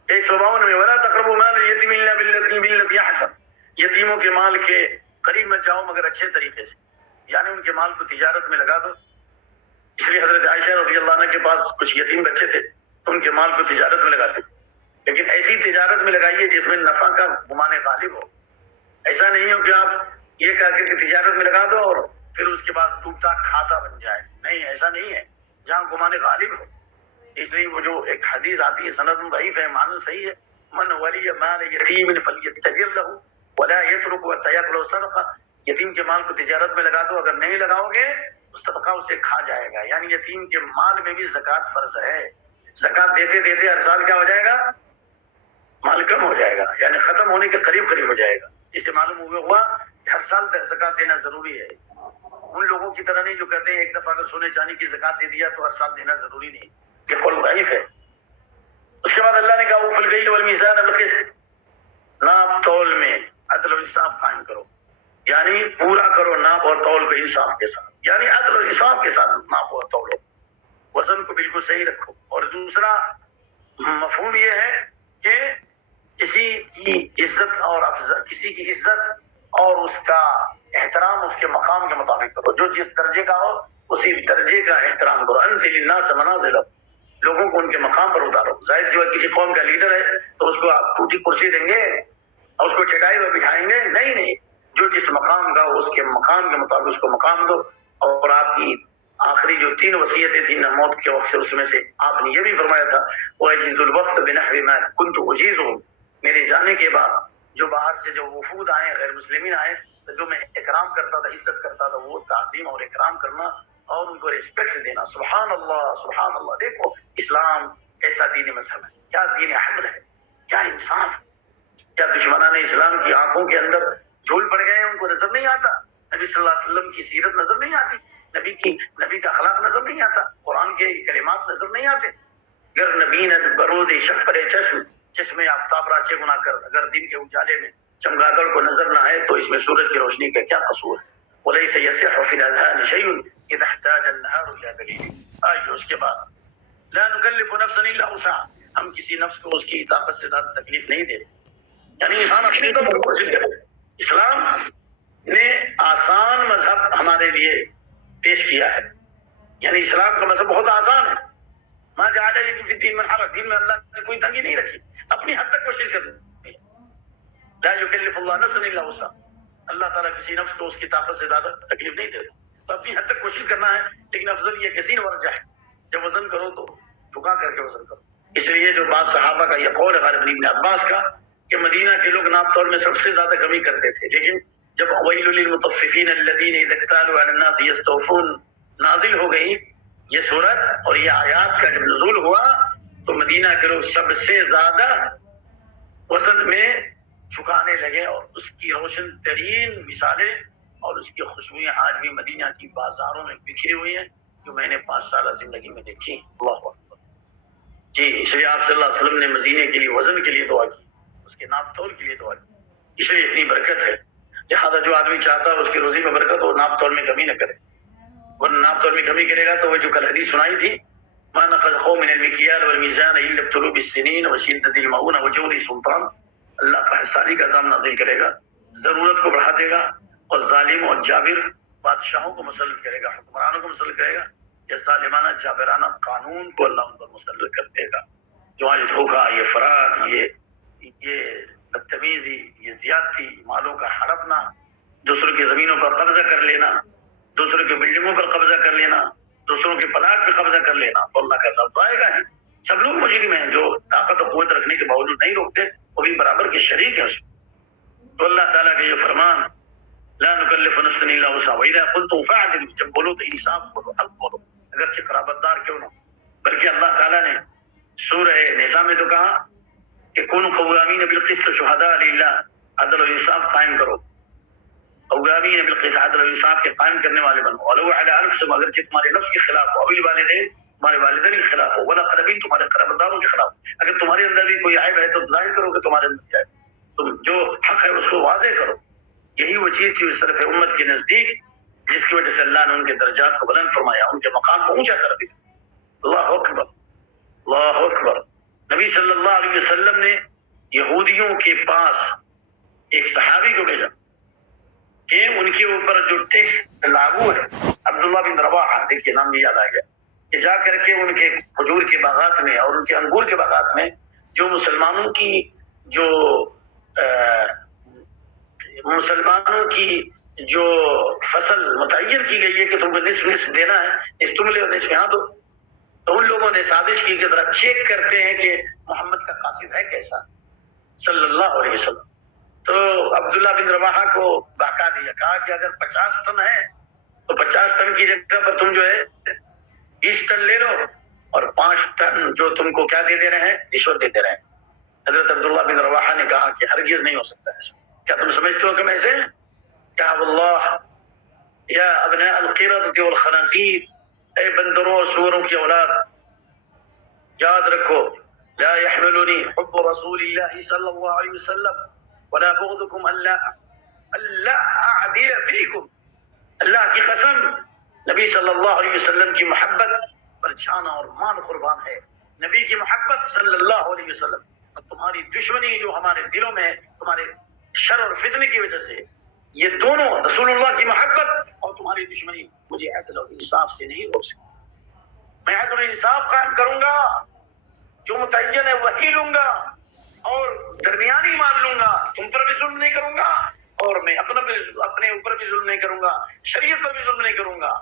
152 میں ولا تقربوا مال اليتيم الا بالتي احسن، یتیموں کے مال کے قریب مت جاؤ مگر اچھے طریقے سے، یعنی ان کے مال کو تجارت میں لگا دو۔ اس لیے حضرت عائشہ رضی اللہ عنہ کے پاس کچھ یتیم بچے تھے تو ان کے مال کو تجارت میں لگاتے، لیکن ایسی تجارت میں لگائیے جس میں نفع کا گمان غالب ہو، ایسا نہیں ہو کہ آپ یہ کہہ کے تجارت میں لگا دو اور پھر اس کے بعد ٹوٹا کھاتا بن جائے، نہیں، ایسا نہیں ہے، جہاں گمان غالب ہو۔ اس لیے وہ جو ایک حدیث آتی ہے سند ضعیف ہے، معنی صحیح ہے، من ولی مال یتیم فلیتجر له ولا یترک حتی یأکل صدقہ، یتیم کے مال کو تجارت میں لگا دو، اگر نہیں لگاؤ گے تو صدقہ اسے کھا جائے گا، یعنی یتیم کے مال میں بھی زکوٰۃ فرض ہے، زکوٰۃ دیتے دیتے ہر سال کیا ہو جائے گا، مال کم ہو جائے گا، یعنی ختم ہونے کے قریب قریب ہو جائے گا۔ اس سے معلوم ہوا کہ ہر سال زکوٰۃ دینا ضروری ہے، ان لوگوں کی طرح نہیں جو کہتے ہیں ایک دفعہ اگر سونے چاندی کی زکوٰۃ دے دیا تو ہر سال دینا ضروری نہیں، یہ قول ضعیف ہے۔ اس کے بعد اللہ نے کہا اوفوا الکیل والمیزان بالقسط، ناپ تول میں عدل و انصاف قائم کرو، یعنی پورا کرو ناپ اور تول کو انصاف کے ساتھ، یعنی عدل و انصاف کے ساتھ ناپ اور تولو، وزن کو بالکل صحیح رکھو۔ اور دوسرا مفہوم یہ ہے کہ کسی کی عزت اور کسی کی عزت اور اس کا احترام اس کے مقام کے مطابق کرو، جو جس درجے کا ہو اسی درجے کا احترام کرو۔ انزل الناس منازلهم، لوگوں کو ان کے مقام پر اتارو۔ ظاہر سی بات کسی قوم کا لیڈر ہے تو اس کو آپ ٹوٹی کرسی دیں گے اور اس کو چٹائی پر بٹھائیں گے؟ نہیں، جو جس مقام کا ہو اس کے مقام کے مطابق اس کو مقام دو۔ اور آپ کی آخری جو 3 وصیتیں تھیں موت کے وقت سے، اس میں سے آپ نے یہ بھی فرمایا تھا وَأَجِيزُ الْوَقْتَ بِنَحْوِ مَا كُنْتُ أُجِيزُهُ، میرے جانے کے بعد جو باہر سے جو وفود آئے غیر مسلمین آئے تو جو میں اکرام کرتا تھا، عزت کرتا تھا، وہ تعظیم اور اکرام کرنا اور ان کو ریسپیکٹ دینا۔ سبحان اللہ سبحان اللہ، دیکھو اسلام کیسا دین مذہب ہے، کیا دین عدل ہے، کیا انصاف ہے، کیا دشمنان اسلام کی آنکھوں کے اندر جھول پڑ گئے ہیں، ان کو نظر نہیں آتا، نبی صلی اللہ علیہ وسلم کی سیرت نظر نہیں آتی، نبی کا اخلاق نظر نہیں آتا، قرآن کے کلمات نظر نہیں آتے۔ گر نبینت برود شک پر چشم آفتاب راچے گنا کر، اگر دن کے اجالے میں چمگادڑ کو نظر نہ آئے تو اس میں سورج کی روشنی کا کیا قصور ہے؟ وَلَيْسَ يَصِحُّ فِي الْأَذْهَانِ شَيْءٌ إِذَا احْتَاجَ النَّهَارُ إِلَىٰ دَلِيلٍ۔ آئیے اس کے بعد لَا نُكَلِّفُ نَفْسًا إِلَّا وُسْعَهَا، ہم کسی نفس کو اس کی طاقت سے زیادہ تکلیف نہیں دے رہے، یعنی انسان اپنی طور پر کوشش کرے۔ اسلام نے آسان مذہب ہمارے لیے پیش کیا ہے، یعنی اسلام کا مذہب بہت آسان ہے۔ مَا جَعَلَ عَلَيْكُمْ فِي الدِّينِ مِنْ حَرَجٍ، دین میں اللہ نے کوئی تنگی نہیں رکھی، اپنی حد تک کوشش کرنی۔ لا يكلف الله نفسا الا وسعها، اللہ تعالیٰ کسی نفس کو اس کی طاقت سے زیادہ تکلیف نہیں دیتا، تو اپنی حد تک کوشش کرنا ہے، لیکن افضل یہ کثیر ورجہ ہے، جب وزن کرو تو جھکا کر کے وزن کرو۔ اس لیے جو بعض صحابہ کا یہ قول ہے غالباً ابن عباس کا کہ مدینہ کے لوگ ناپ تول میں سب سے زیادہ کمی کرتے تھے، لیکن جب ویل للمطففین الذین اذا اکتالوا علی الناس یستوفون نازل ہو گئی یہ سورت اور یہ آیات کا جب نزول ہوا تو مدینہ کے لوگ سب سے زیادہ وزن میں چکانے لگے، اور اس کی روشن ترین مثالیں اور اس کی خوشبوئیں آج بھی مدینہ کی بازاروں میں بکھری ہوئی ہیں جو میں نے 5 سالہ زندگی میں دیکھی۔ اللہ اکبر جی، اس لیے آپ صلی اللہ علیہ وسلم نے مدینے کے لیے وزن کے لیے دعا کی، اس کے ناپ تول کے لیے دعا کی، اس لیے اتنی برکت ہے۔ لہٰذا جو آدمی چاہتا ہے اس کی روزی میں برکت ہو، ناپ تول میں کمی نہ کرے، ورنہ ناپ تول میں کمی کرے گا تو وہ جو کل حدیث سنائی تھی مَا نَقَصَ قَوْمٌ مِنَ الْمِكْيَالِ وَالْمِيزَانِ إِلَّا ابْتُلُوا بِالسِّنِينِ وَشِدَّةِ الْمَؤُونَةِ وَجَوْرِ السُّلْطَانِ، اللہ کا حسادی کا عذاب نازل کرے گا، ضرورت کو بڑھا دے گا اور ظالم اور جابر بادشاہوں کو مسلط کرے گا، حکمرانوں کو مسلط کرے گا، یہ ظالمانہ جابرانہ قانون کو اللہ ان پر مسلط کر دے گا. جو آج دھوکہ، یہ فراڈ، یہ بدتمیزی، یہ زیادتی، مالوں کا ہڑپنا، دوسروں کی زمینوں پر قبضہ کر لینا، دوسروں کی بلڈنگوں پر قبضہ کر لینا، دوسروں کے پلاٹ پہ قبضہ کر لینا، تو اللہ کا عذاب تو آئے گا ہی. سب لوگ مجرم ہیں، جو طاقت و قوت رکھنے کے باوجود نہیں روکتے وہ بھی برابر کے شریک ہیں اس میں. تو اللہ تعالیٰ کا یہ فرمان لا نکلف نفسا الا وسعها واذا قلتم فاعدلوا، جب بولو تو انصاف بولو، حق بولو، اگرچہ قرابت دار کیوں نہ. بلکہ اللہ تعالیٰ نے سورہ نساء میں تو کہا کہ کونوا قوامین بالقسط شہداء للہ، عدل و انصاف قائم کرو، قوامین بالقسط، عدل و انصاف کے قائم کرنے والے بنو. ولو علی انفسکم، اگرچہ تمہارے نفس کے خلاف ہو، والدین تمہارے والدین کے خلاف ہو، والاقربین تمہارے قرابت داروں کے خلاف. اگر تمہارے اندر بھی کوئی عیب ہے تو ظاہر کرو کہ تمہارے اندر کیا ہے، تم جو حق ہے اس کو واضح کرو. یہی وہ چیز تھی صرف امت کے نزدیک جس کی وجہ سے اللہ نے ان کے درجات کو بلند فرمایا، ان کے مقام کو اونچا کر دیا. اللہ اکبر، اللہ اکبر. نبی صلی اللہ علیہ وسلم نے یہودیوں کے پاس ایک صحابی کو بھیجا کہ ان کے اوپر جو ٹیکس لاگو ہے، عبداللہ بن رواحہ، دیکھیے نام بھی یاد آ گیا، کہ جا کر کے ان کے کھجور کے باغات میں اور ان کے انگور کے باغات میں جو مسلمانوں کی جو فصل متعین کی گئی ہے کہ تم کو نصف نصف دینا ہے، اس تم لے اور نصف یہاں دو. تو ان لوگوں نے سازش کی کہ ذرا چیک کرتے ہیں کہ محمد کا قاصد ہے کیسا صلی اللہ علیہ وسلم. تو عبداللہ بن رواحہ کو بہکا دیا، کہا کہ اگر 50 ٹن ہے تو 50 ٹن کی جگہ پر تم جو ہے 20 ٹن لے لو اور 5 ٹن جو تم کو کیا دے رہے ہیں، رشوت دیتے رہے. حضرت عبداللہ بن رواحہ نے کہا کہ ہرگز نہیں ہو سکتا ایسا. کیا تم سمجھتے ہو کہ میں ایسے؟ کہا واللہ یا ابناء القردۃ والخنازیر، اے بندروں اور سوروں کی اولاد، یاد رکھو لا يحملني حب رسول اللہ صلی اللہ علیہ وسلم ولا بغضكم الا اعدل فيكم. اللہ کی قسم نبی صلی اللہ علیہ وسلم کی محبت پر جان اور مان قربان ہے. نبی کی محبت صلی اللہ علیہ وسلم اور تمہاری دشمنی جو ہمارے دلوں میں ہے تمہارے شر اور فتنے کی وجہ سے، یہ دونوں رسول اللہ کی محبت اور تمہاری دشمنی مجھے عدل اور انصاف سے نہیں روک سکتی. میں عدل و انصاف قائم کروں گا، جو متعین ہے وہی لوں گا اور درمیانی مان لوں گا. تم پر بھی ظلم نہیں کروں گا اور میں اپنے اوپر بھی ظلم نہیں کروں گا، شریعت پر بھی ظلم نہیں کروں گا.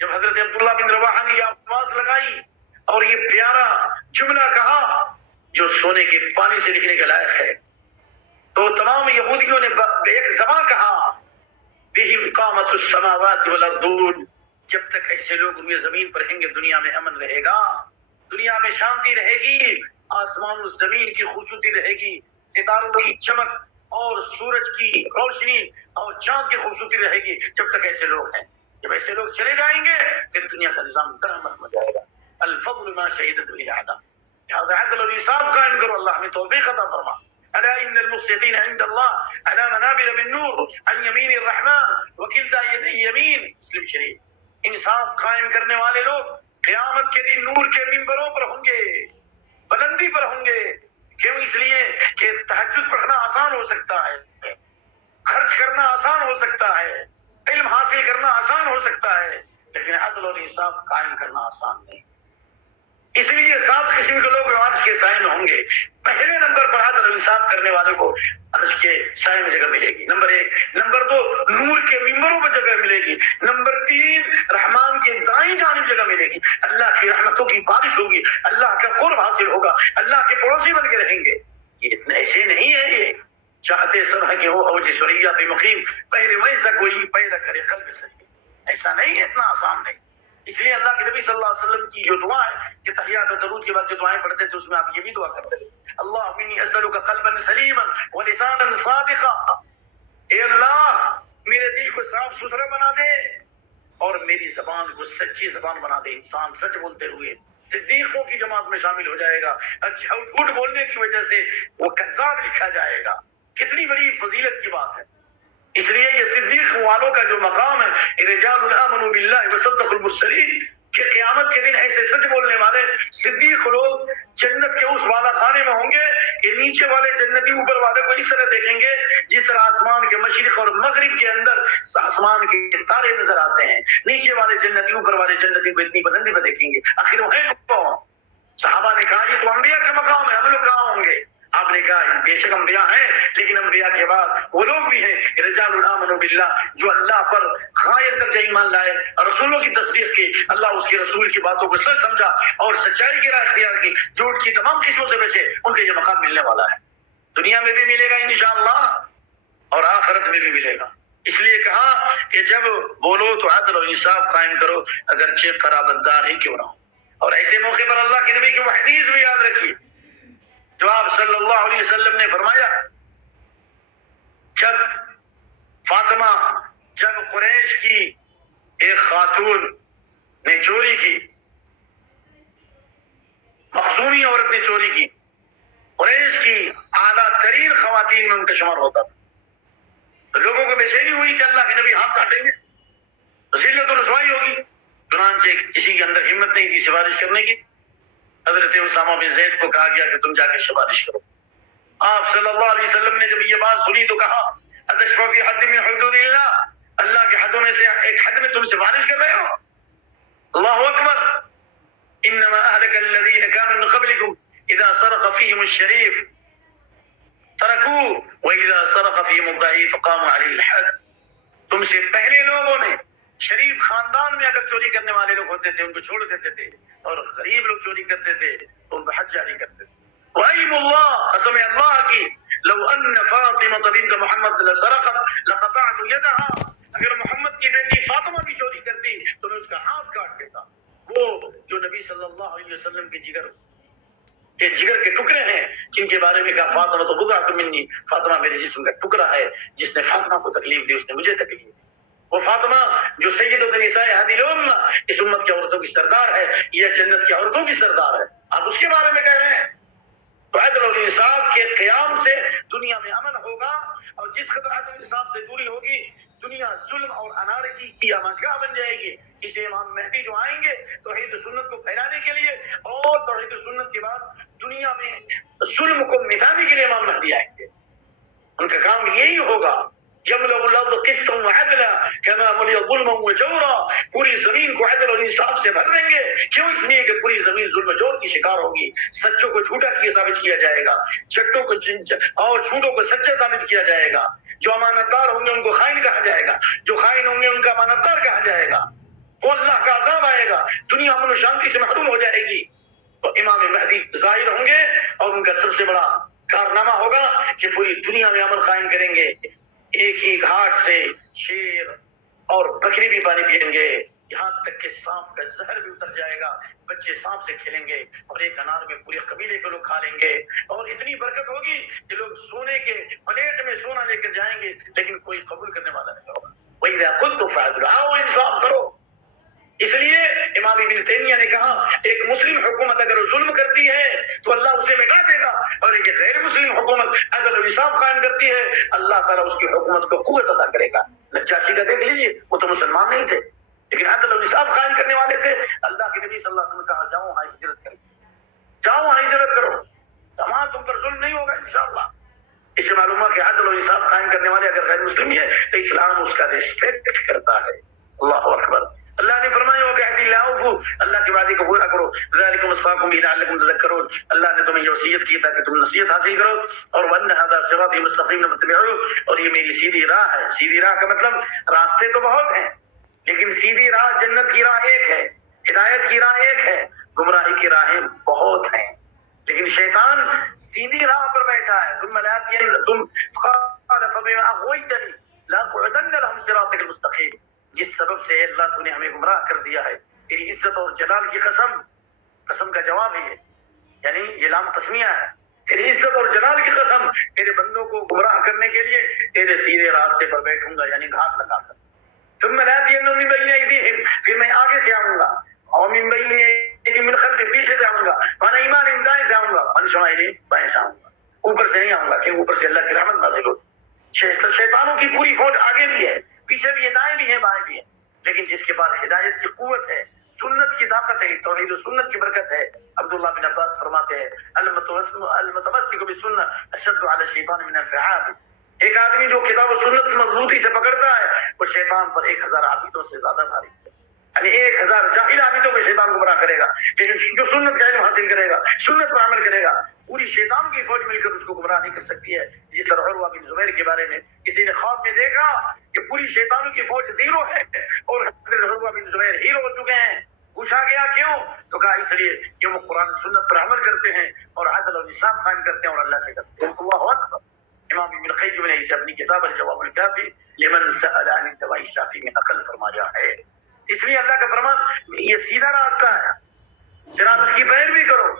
جب حضرت عبداللہ بن رواحہ نے یہ آواز لگائی اور یہ پیارا جملہ کہا جو سونے کے پانی سے لکھنے کے لائق ہے، تو تمام یہودیوں نے ایک زبان کہا بِهِمْ قَامَتُ السَّمَاوَاتِ وَالْأَرْضُ. جب تک ایسے لوگ روئے زمین پر رہیں گے دنیا میں امن رہے گا، دنیا میں شانتی رہے گی، آسمان و زمین کی خوبصورتی رہے گی، ستاروں کی چمک اور سورج کی روشنی اور چاند کی خوبصورتی رہے گی جب تک ایسے لوگ ہیں. جب ایسے لوگ چلے جائیں گے پھر دنیا کا نظام درہمت ہو جائے گا. الفضل ما شہدت به الاعداء. لہذا عدل اور انصاف قائم کرو، اللہ ہمیں توفیق عطا فرما. الا ان المقسطین عند اللہ على منابر من نور عن یمین الرحمن وکلتا یدیہ یمین. مسلم شریف. انصاف قائم کرنے والے لوگ قیامت کے دن نور کے منبروں پر ہوں گے، بلندی پر ہوں گے. کیوں؟ اس لیے کہ تہجد پڑھنا آسان ہو سکتا ہے، خرچ کرنا آسان ہو سکتا ہے، علم حاصل کرنا آسان ہو سکتا ہے، لیکن عدل اور انصاف قائم کرنا آسان نہیں. اس لیے 7 قسم کے لوگ عرش کے سائے میں ہوں گے. پہلے نمبر پر عدل اور انصاف کرنے والوں کو عرش کے سائے میں جگہ ملے گی، نمبر 1. نمبر 2 نور کے ممبروں پر جگہ ملے گی. نمبر 3 رحمان کے دائیں جانب جگہ ملے گی. اللہ کی رحمتوں کی بارش ہوگی، اللہ کا قرب حاصل ہوگا، اللہ کے پڑوسی بن کے رہیں گے. یہ اتنے ایسے نہیں ہے، یہ چاہتے سب ہے کہ وہ اوج سوریا پہ مقیم پہلے ویسا کوئی پیدا کرے قلب سلیم. ایسا نہیں ہے، اتنا آسان نہیں. اس لیے اللہ کے نبی صلی اللہ علیہ وسلم کی جو دعا ہے کہ تحیات و درود کے بعد جو دعائیں پڑھتے تھے اس میں آپ یہ بھی دعا کرتے تھے اللہم انی اسألک قلبا سلیما ولسانا صادقا. اے اللہ میرے دل کو صاف ستھرا بنا دے اور میری زبان کو سچی زبان بنا دے. انسان سچ بولتے ہوئے صدیقوں کی جماعت میں شامل ہو جائے گا، جھوٹ بولنے کی وجہ سے وہ کذاب لکھا جائے گا. کتنی بڑی فضیلت کی بات ہے. اس لیے یہ صدیق والوں کا جو مقام ہے، رجال آمنوا باللہ وصدقوا المرسلین، کہ قیامت کے دن ایسے سچ بولنے والے صدیق لوگ جنت کے اس والا خانے میں ہوں گے کہ نیچے والے جنتی اوپر والے کو اس طرح دیکھیں گے جس طرح آسمان کے مشرق اور مغرب کے اندر آسمان کے تارے نظر آتے ہیں. نیچے والے جنتی اوپر والے جنتی کو اتنی بلندی میں دیکھیں گے. آخر وہ ہیں کون؟ صحابہ نے کہا یہ تو انبیاء کا مقام ہے, ہم لوگ کہاں ہوں گے؟ آپ نے کہا بے شک انبیاء ہیں, لیکن انبیاء کے بعد وہ لوگ بھی ہیں رجال آمنوا باللہ, جو اللہ پر غایت درجہ ایمان لائے اور رسولوں کی تصدیق کی, اللہ اس کے رسول کی باتوں کو سچ سمجھا اور سچائی کی راہ اختیار کی, جھوٹ کی تمام قسموں سے بچے. ان کو یہ مقام ملنے والا ہے, دنیا میں بھی ملے گا انشاءاللہ اور آخرت میں بھی ملے گا. اس لیے کہا کہ جب بولو تو عدل و انصاف قائم کرو, اگرچہ قرابت دار ہی کیوں نہ ہو. اور ایسے موقع پر اللہ کے نبی کی وہ حدیث بھی یاد رکھیے جو آپ صلی اللہ علیہ وسلم نے فرمایا, جب فاطمہ, جب قریش کی ایک خاتون نے چوری کی, مخزومی عورت نے چوری کی, قریش کی اعلیٰ ترین خواتین میں ان کا شمار ہوتا تھا, تو لوگوں کو بے چینی ہوئی کہ اللہ کے نبی ہاتھ کاٹیں گے, ذلت و رسوائی ہوگی. چنانچہ کسی کے اندر ہمت نہیں تھی سفارش کرنے کی. حضرت اسامہ بن زید کو کہا گیا کہ تم جا کے سفارش کرو. آپ صلی اللہ علیہ وسلم نے جب یہ بات سنی تو کہا اتشفع فی حد من حدود اللہ, اللہ کے حدوں میں سے ایک حد میں تم سفارش کر رہے ہو. اللہ اکبر. انما اهلك الذين كانوا من قبلكم اذا سرق فيهم الشريف تركوه واذا سرق فيهم الضعيف قاموا عليه الحد. تم سے پہلے لوگوں نے شریف خاندان میں اگر چوری کرنے والے لوگ ہوتے تھے ان کو چھوڑ دیتے تھے, اور غریب لوگ چوری کرتے تھے تو ان کو حد جاری کرتے تھے. وَأَيْمُ اللَّهِ, قسم اللہ کی, لو ان فاطمہ بنت محمد لسرقت لقطعت يدها, اگر محمد کی بیٹی فاطمہ بھی چوری کرتی تو میں اس کا ہاتھ کاٹ دیتا. وہ جو نبی صلی اللہ علیہ وسلم کے جگر کے ٹکڑے ہیں جن کے بارے میں کہا فاطمہ تو بضعۃ منی, فاطمہ میرے جسم کا ٹکڑا ہے, جس نے فاطمہ کو تکلیف دی اس نے مجھے تکلیف دی. وہ فاطمہ جو سیدۃ النساء هذه الامہ, اس امت کی عورتوں کی سردار ہے, یہ جنت کی عورتوں کی سردار ہے, آپ اس کے بارے میں کہہ رہے ہیں. تو عدل اور انصاف کے قیام سے دنیا میں امن ہوگا, اور جس قدر عدل و انصاف سے دوری ہوگی دنیا ظلم اور انارکی کی آماجگاہ بن جائے گی. اسے امام مہدی جو آئیں گے توحید و سنت کو پھیلانے کے لیے اور توحید و سنت کے بعد دنیا میں ظلم کو مٹانے کے لیے امام مہدی آئیں گے. ان کا کام یہی ہوگا, یملأ الارض قسطا وعدلا كما ملئ ظلما وجورا, پوری زمین کو عدل اور انصاف سے بھر دیں گے. کیوں؟ اس لیے کہ پوری زمین ظلم و جور کی شکار ہوگی. سچوں کو جھوٹا ثابت کیا جائے گا, جھوٹوں کو اور جھوٹوں کو سچا ثابت کیا جائے گا. جو امانتدار ہوں گے ان کو خائن کہا جائے گا, جو خائن ہوں گے ان کا امانتدار کہا جائے گا. وہ اللہ کا عذاب آئے گا, دنیا امن و شانتی سے محروم ہو جائے گی. تو امام مہدی ظاہر ہوں گے اور ان کا سب سے بڑا کارنامہ ہوگا کہ پوری دنیا میں امن قائم کریں گے. ایک ہی گھاٹ سے شیر اور بکری بھی پانی پئیں گے, یہاں تک کہ سانپ کا زہر بھی اتر جائے گا, بچے سانپ سے کھیلیں گے, اور ایک انار میں پورے قبیلے کے لوگ کھا لیں گے. اور اتنی برکت ہوگی کہ لوگ سونے کے پلیٹ میں سونا لے کر جائیں گے, لیکن کوئی قبول کرنے والا نہیں ہوگا. وَإِذَا قُلْتُمْ فَاعْدِلُوا, آؤ انصاف کرو. اس لیے امام ابن تیمیہ نے کہا ایک مسلم حکومت اگر ظلم کرتی ہے تو اللہ اسے مٹا دے گا, اور ایک غیر مسلم حکومت عدل و انصاف قائم کرتی ہے اللہ تعالیٰ اس کی حکومت کو قوت عطا کرے گا. نجاشی کا دیکھ لیجیے, وہ تو مسلمان نہیں تھے لیکن عدل و انصاف قائم کرنے والے تھے. اللہ کے نبی صلی اللہ علیہ وسلم نے کہا جاؤ وہاں ہجرت کرو, جاؤ وہاں ہجرت کرو, وہاں تم پر ظلم نہیں ہوگا انشاءاللہ. اس سے معلوم ہوا کہ عدل و انصاف قائم کرنے والے اگر غیر مسلم ہے تو اسلام اس کا ریسپیکٹ کرتا ہے. اللہ اکبر. اللہ نے فرمایا وَبِعَهْدِ اللَّهِ أَوْفُوا, اللہ کے وعدے کو پورا کرو. ذَلِكُمْ وَصَّاكُمْ بِهِ لَعَلَّكُمْ تَذَكَّرُونَ, اللہ نے تمہیں یہ وصیت کی تاکہ تم نصیحت حاصل کرو. اور وَأَنَّ هَذَا صِرَاطِي مُسْتَقِيمًا فَاتَّبِعُوهُ, اور یہ میری سیدھی راہ ہے. سیدھی راہ کا مطلب راستے تو بہت ہیں لیکن سیدھی راہ جنت کی راہ ایک ہے, ہدایت کی راہ ایک ہے, گمراہی کی راہیں بہت ہیں. لیکن شیطان سیدھی راہ پر بیٹھا ہے. ثُمَّ لَآتِيَنَّهُمْ قَالَ فَبِمَا أَغْوَيْتَنِي لَأَقْعُدَنَّ لَهُمْ صِرَاطَكَ الْمُسْتَقِيمَ, جس سبب سے اللہ تو نے ہمیں گمراہ کر دیا ہے, تیری عزت اور جلال کی قسم, قسم کا جواب ہے یعنی یہ لام تسمیہ ہے. تیری عزت اور جلال کی قسم, تیرے بندوں کو گمراہ کرنے کے لیے تیرے سیدھے راستے پر بیٹھوں گا یعنی گھاٹ لگا کر. ثم لآتينهم من بين أيديهم, پھر میں آگے سے آؤں گا, اور من بين أيديهم من خلفهم, پیچھے سے آؤں گا, وانا ایمان دائیں سے آؤں گا, من شمائلهم بائیں سے آؤں گا. اوپر سے نہیں آؤں گا کہ اوپر سے اللہ کی رحمت نازل ہو. شیطانوں کی پوری فوج آگے بھی ہے, پیچھے بھی ہے, دائیں بھی ہے, بائیں بھی ہے, لیکن جس کے پاس ہدایت کی قوت ہے, سنت کی طاقت ہے، توحید و سنت کی برکت ہے۔ عبداللہ بن عباس فرماتے ہیں المتمسک بالسنت اشد علی الشیطان من الفعال، ایک آدمی جو کتاب و سنت کی مضبوطی سے پکڑتا ہے وہ شیطان پر 1000 عابدوں سے زیادہ بھاری ہے، یعنی 1000 جاہل عابدوں کو شیطان گمراہ کرے گا، لیکن جو سنت کا علم حاصل کرے گا، سنت پر عمل کرے گا، پوری شیطان کی فوج مل کر اس کو گمراہ نہیں کر سکتی ہے۔ جس طرح عروہ بن زبیر کے بارے میں کسی نے خواب میں دیکھا کہ پوری شیطانوں کی فوج زیرو ہے اور حضرت عروہ بن زبیر ہیرو ہو چکے ہیں، پوچھا گیا کیوں؟ تو کہا اس لیے کہ وہ قرآن سنت پر عمل کرتے ہیں اور عدل و انصاف قائم کرتے ہیں اور اللہ سے ڈرتے ہیں۔ اللہ اکبر۔ امام ابن القیم نے اسے اپنی کتاب الجواب الکافی لمن سأل عن الدواء الشافی میں نقل فرمایا ہے۔ اس لیے اللہ کا فرمان یہ سیدھا راستہ ہے، صراط اس کی پیروی کرو۔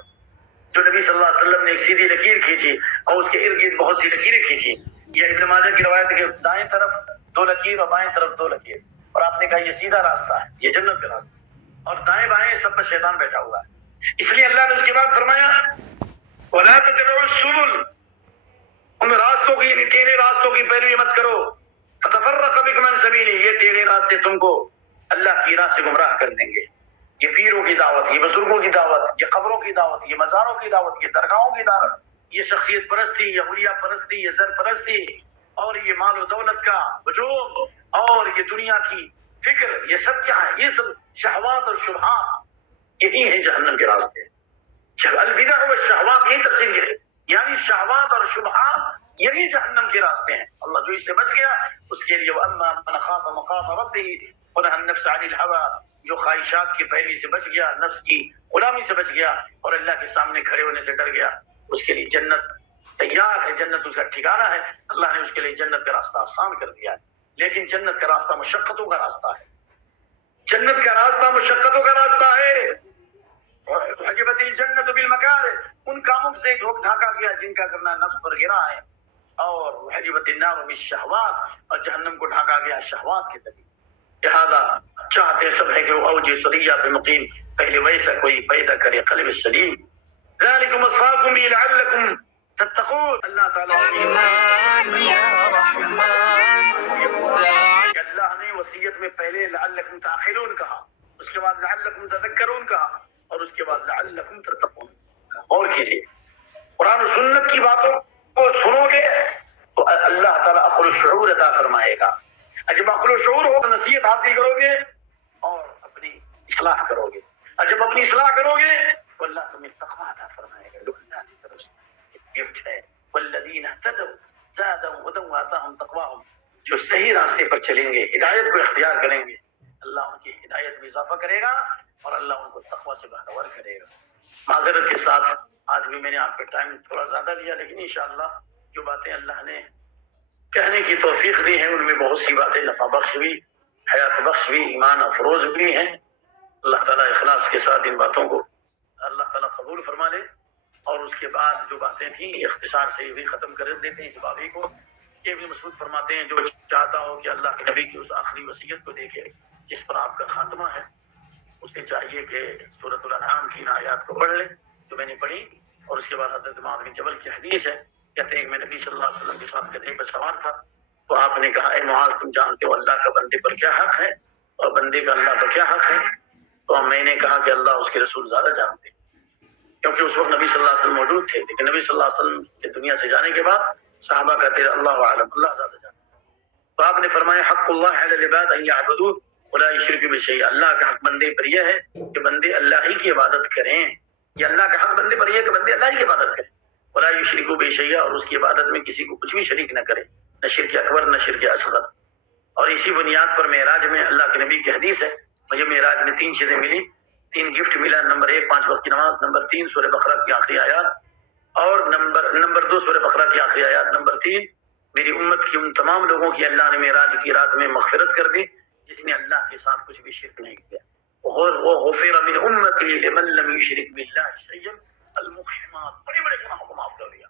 جو نبی صلی اللہ علیہ وسلم نے ایک سیدھی لکیر کھینچی اور اس کے ارد گرد بہت سی لکیریں کھینچی، یہ ابن ماجہ کی روایت ہے کہ دائیں طرف 2 لکیر اور بائیں طرف 2 لکیر، اور آپ نے کہا یہ سیدھا راستہ ہے، یہ جنت کا راستہ، اور دائیں بائیں سب پر شیطان بیٹھا ہوا ہے۔ اس لیے اللہ نے اس کے بعد فرمایا وَلَا تَتَّبِعُوا السُّبُلَ، ان راستوں کی یعنی ٹیڑھے راستوں کی پیروی مت کرو، فَتَفَرَّقَ بِكُمْ عَنْ سَبِيلِهِ، یہ ٹیڑھے راستے تم کو اللہ کی راہ سے گمراہ کر دیں گے۔ یہ پیروں کی دعوت، یہ بزرگوں کی دعوت، یہ قبروں کی دعوت، یہ مزاروں کی دعوت، یہ درگاہوں کی دعوت، یہ شخصیت پرستی، یہ اولیاء پرستی، یہ زر پرستی، اور یہ مال و دولت کا ہجوم، اور یہ دنیا کی فکر، یہ سب کیا ہے؟ یہ سب شہوات اور شبہات، یہی ہیں جہنم کے راستے۔ البدع والشہوات یہی تفسیر ہے، یعنی شہوات اور شبہات یہی جہنم کے راستے ہیں۔ اللہ جو اس سے بچ گیا اس کے لیے وَأَمَّا مَنْ خَافَ مَقَامَ رَبِّهِ وَنَهَى النَّفْسَ عَنِ الْهَوَىٰ، جو خواہشات کی پیروی سے بچ گیا، نفس کی غلامی سے بچ گیا اور اللہ کے سامنے کھڑے ہونے سے ڈر گیا، اس کے لیے جنت تیار ہے، جنت اس کا ٹھکانہ ہے۔ اللہ نے اس کے لیے جنت کا راستہ آسان کر دیا ہے، لیکن جنت کا راستہ مشقتوں کا راستہ ہے، جنت کا راستہ مشقتوں کا راستہ ہے۔ حجبت الجنت بالمکارہ، ان کاموں سے ڈھانکا گیا جن کا کرنا نفس پر گرا ہے، اور حجبت النار بالشہوات، اور جہنم کو ڈھانکا گیا شہوات کے ذریعے۔ لہذا چاہتے سب ہے کہ وہ اوج سریہ پہ مقیم، پہلے ویسا کوئی پیدا کرے قلب سلیم۔ ذالکم اصحابکم بھی لعلکم تتقون، اللہ تعالیٰ اللہ نے وصیت میں پہلے لعلکم تعقلون کہا، اس کے بعد لعلکم تذکرون کہا، اور اس کے بعد لعلکم تتقون کہا۔ اور کیجیے قرآن و سنت کی باتوں کو سنو گے تو اللہ تعالیٰ عقل و شعور عطا فرمائے گا، جب عقل و شعور ہو تو نصیحت حاصل کرو گے اور اپنی اصلاح کرو گے، اور جب اپنی اصلاح کرو گے تو اللہ تمہیں تقویٰ عطا فرمائے گا۔ اللہ کی طرف سے گفٹ ہے، والذین اہتدوا زادہم ہدی وآتاہم تقواہم، جو صحیح راستے پر چلیں گے، ہدایت کو اختیار کریں گے، اللہ ان کی ہدایت میں اضافہ کرے گا اور اللہ ان کو تقویٰ سے بہرور کرے گا۔ معذرت کے ساتھ آج بھی میں نے آپ کا ٹائم تھوڑا زیادہ لیا، لیکن انشاءاللہ جو باتیں اللہ نے کہنے کی توفیق دی ہیں ان میں بہت سی باتیں نفع بخش بھی، حیات بخش بھی، ایمان افروز بھی ہیں۔ اللہ تعالیٰ اخلاص کے ساتھ ان باتوں کو اللہ تعالیٰ قبول فرما لے، اور اس کے بعد جو باتیں تھیں اختصار سے بھی ختم کر دیتے ہیں اس بابی کو۔ ابن مسعود فرماتے ہیں جو چاہتا ہو کہ اللہ کے نبی کی اس آخری وصیت کو دیکھے جس پر آپ کا خاتمہ ہے، اسے چاہیے کہ سورۃ الانعام کی ان آیات کو پڑھ لے جو میں نے پڑھی، اور اس کے بعد حضرت معاذ بن جبل کی حدیث ہے، کہتے ہیں کہ میں نبی صلی اللہ علیہ وسلم کے ساتھ گدھے پر سوار تھا، تو آپ نے کہا اے معاذ تم جانتے ہو اللہ کا بندے پر کیا حق ہے اور بندے کا اللہ پر کیا حق ہے؟ تو میں نے کہا کہ اللہ اس کے رسول زیادہ جانتے، کیونکہ اس وقت نبی صلی اللہ علیہ وسلم موجود تھے، لیکن نبی صلی اللہ علیہ وسلم کے دنیا سے جانے کے بعد صحابہ کہتے ہیں اللہ عالم، اللہ زیادہ جانتے۔ تو آپ نے فرمایا حق اللہ علی العباد ان یعبدوہ ولا یشرکوا بہ شیئا، اللہ کا حق بندے پر یہ ہے کہ بندے اللہ ہی کی عبادت کریں، یہ اللہ کا حق بندے پر یہ ہے کہ بندے اللہ ہی کی عبادت کریں، ولا یشرکوا بہ شیئا، اور اس کی عبادت میں کسی کو کچھ بھی شریک نہ کرے، نہ شرک اکبر نہ شرک اصغر۔ اور اسی بنیاد پر معراج میں اللہ کے نبی کی حدیث ہے مجھے معراج میں 3 چیزیں ملی، 3 گفٹ ملا، نمبر 1 5 وقت کی نماز، نمبر 3 سورہ بقرہ کی آخری آیات، اور نمبر 2 سورہ بقرہ کی آخری آیات، نمبر 3 میری امت کی ان تمام لوگوں کی اللہ نے معراج کی رات میں مغفرت کر دی جس نے اللہ کے ساتھ کچھ بھی شرک نہیں کیا، وغفر من امتی لمن لم یشرک باللہ شیئا، المحرمات، بڑے بڑے گناہوں کو معاف کر دیا۔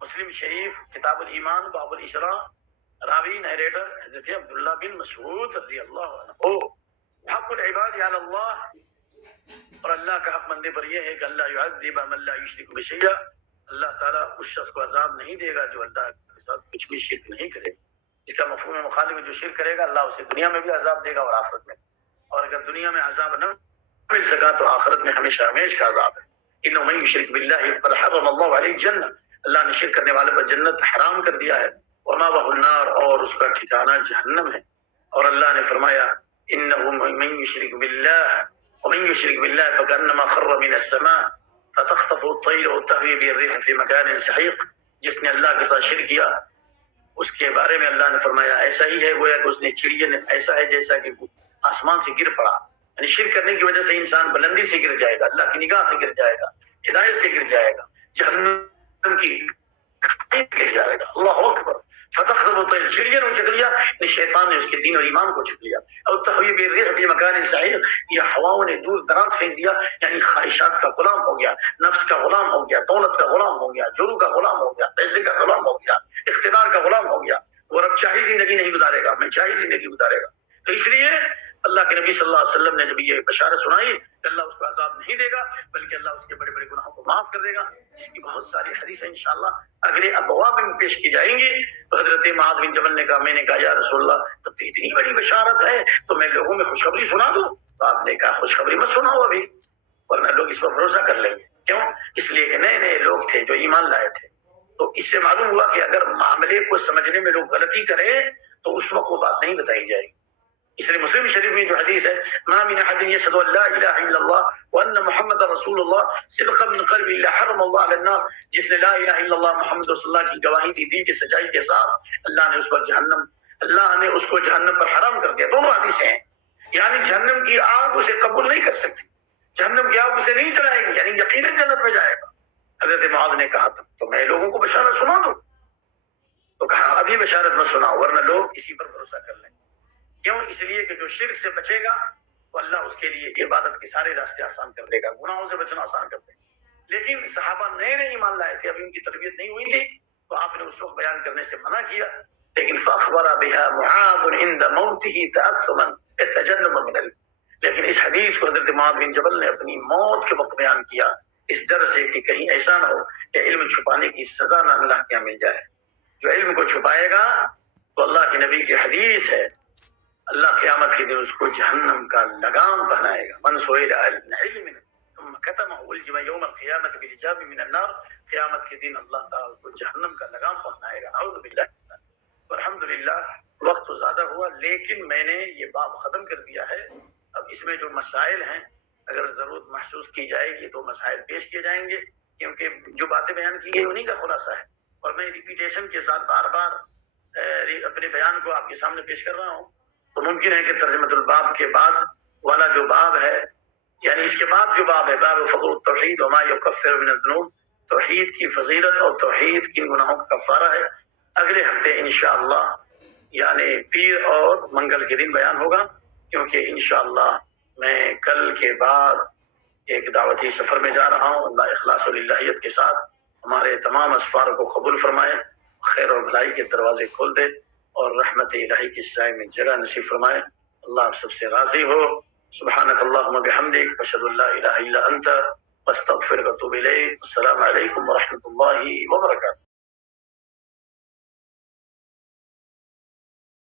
مسلم شریف کتاب الایمان باب الاشراء، راوی نیریٹر حضرت عبداللہ بن مسعود رضی اللہ عنہ، حق العباد علی اللہ، اور اللہ کا حق بندے پر یہ ہے کہ اللہ یعذب من لا یشرک بشیئا، اللہ تعالیٰ اس شخص کو عذاب نہیں دے گا جو اللہ کے ساتھ کچھ بھی شرک نہیں کرے، اس کا مفہوم مخالف جو شرک کرے گا اللہ اسے دنیا میں بھی عذاب دے گا اور آخرت میں، اور اگر دنیا میں عذاب نہ کامل زکات تو آخرت میں ہمیشہ ہمیشہ کا عذاب ہے. انہ من یشرک باللہ قد حرم اللہ علیہ الجنہ، اللہ نے شرک کرنے والے پر جنت حرام کر دیا ہے. ومأواه النار، اور اس کا ٹھکانہ جہنم ہے. اور اللہ نے فرمایا انہ من یشرک باللہ ومن یشرک باللہ فکأنما خر من السماء فتخطفه الطیر وتهوی به الريح في مكان سحیق. جس نے اللہ کے ساتھ شرک کیا اس کے بارے میں اللہ نے فرمایا ایسا ہی ہے گویا کہ اس نے چڑیا نے ایسا ہے جیسا کہ آسمان سے گر پڑا. یعنی شرک کرنے کی وجہ سے انسان بلندی سے گر جائے گا، اللہ کی نگاہ سے گر جائے گا، ہدایت سے گر جائے گا، جہنم کی گر جائے گا. اللہ اکبر. فتخطفه الطیر، چڑیا نے چک لیا، شیطان نے اس کے دین اور ایمان کو چک لیا. اور تهوی به الريح في مكان سحیق، یہ ہواؤں نے دور دراز پھینک دیا. یعنی خواہشات کا غلام ہو گیا، نفس کا غلام ہو گیا، دولت کا غلام ہو گیا، جورو کا غلام ہو گیا، پیسے کا غلام ہو گیا، اقتدار کا غلام ہو گیا. وہ اب چاہی زندگی نہیں گزارے گا، میں چاہی زندگی گزارے گا. تو اس لیے اللہ کے نبی صلی اللہ علیہ وسلم نے جب یہ بشارت سنائی کہ اللہ اس کو عذاب نہیں دے گا بلکہ اللہ اس کے بڑے بڑے گناہوں کو معاف کر دے گا، جس کی بہت ساری حدیثیں انشاءاللہ اگلے ابواب میں پیش کی جائیں گی. تو حضرت معاذ بن جبل نے کہا، میں نے کہا یا رسول اللہ تو اتنی بڑی بشارت ہے تو میں لوگوں میں خوشخبری سنا دوں؟ تو آپ نے کہا خوشخبری مت سناؤ ابھی، ورنہ لوگ اس پر بھروسہ کر لیں گے. کیوں؟ اس لیے کہ نئے نئے لوگ تھے جو ایمان لائے تھے. تو اس سے معلوم ہوا کہ اگر معاملے کو سمجھنے میں لوگ غلطی کریں تو اس وقت وہ بات نہیں بتائی جائے گی. اس لیے مسلم شریف میں جو حدیث ہے ما من احد یشهد ان لا الہ الا اللہ وان محمد رسول اللہ صدقا من قلب الا حرم اللہ علی النار، جس نے لا الہ الا اللہ محمد رسول اللہ کی گواہی دی دل کی سچائی کے ساتھ، اللہ نے اس پر جہنم، اللہ نے اس کو جہنم پر حرام کر دیا. دونوں حدیثیں ہیں. یعنی جہنم کی آگ اسے قبول نہیں کر سکتی، جہنم کی آگ اسے نہیں چلائے گی، یعنی یقیناً جنت میں جائے گا. حضرت معاذ نے کہا تو میں لوگوں کو بشارت سنا دوں؟ تو کہا ابھی بشارت مت سناؤ ورنہ لوگ اسی پر بھروسہ کر لیں. کیوں؟ اس لیے کہ جو شرک سے بچے گا تو اللہ اس کے لیے عبادت کے سارے راستے آسان کر دے گا، گناہوں سے بچنا آسان کر دے گا. لیکن صحابہ نئے نئے ایمان لائے تھے، ابھی ان کی تربیت نہیں ہوئی تھی، تو آپ نے اس وقت بیان کرنے سے منع کیا. لیکن فاخبر بها معاذ عند موته تأثما يتجنب من العلم، لیکن اس حدیث کو حضرت معاذ بن جبل نے اپنی موت کے وقت بیان کیا اس ڈر سے کہ کہیں ایسا نہ ہو کہ علم چھپانے کی سزا نہ اللہ کے یہاں مل جائے. جو علم کو چھپائے گا تو اللہ کے نبی کی حدیث ہے اللہ قیامت کے دن اس کو جہنم کا لگام پہنائے گا. من سئل عن علم ثم كتمه الجم يوم القيامة بالحجاب من النار، قیامت کے دن اللہ تعالیٰ اس کو جہنم کا لگام پہنائے گا. اعوذ باللہ. الحمدللہ وقت تو زیادہ ہوا لیکن میں نے یہ باب ختم کر دیا ہے. اب اس میں جو مسائل ہیں اگر ضرورت محسوس کی جائے گی تو مسائل پیش کیے جائیں گے، کیونکہ جو باتیں بیان کی گئی انہیں کا خلاصہ ہے اور میں ریپیٹیشن کے ساتھ بار بار اپنے بیان کو آپ کے سامنے پیش کر رہا ہوں. تو ممکن ہے کہ ترجمۃ الباب کے بعد والا جو باب ہے، یعنی اس کے بعد جو باب ہے باب فضل التوحید وما یکفر من الذنوب، توحید کی فضیلت اور توحید کی گناہوں کا کفارہ ہے، اگلے ہفتے انشاءاللہ یعنی پیر اور منگل کے دن بیان ہوگا. کیونکہ انشاءاللہ میں کل کے بعد ایک دعوتی سفر میں جا رہا ہوں. اللہ اخلاص و للہیت کے ساتھ ہمارے تمام اسفار کو قبول فرمائے، خیر اور بھلائی کے دروازے کھول دے اور رحمت الہی کی سائے میں جگہ نصیب فرمائے. اللہ آپ سب سے راضی ہو. سبحانک اللہم بحمدک، اشہد ان لا الہ الا انت، استغفرک و اتوب الیک. السلام علیکم ورحمۃ اللہ وبرکاتہ.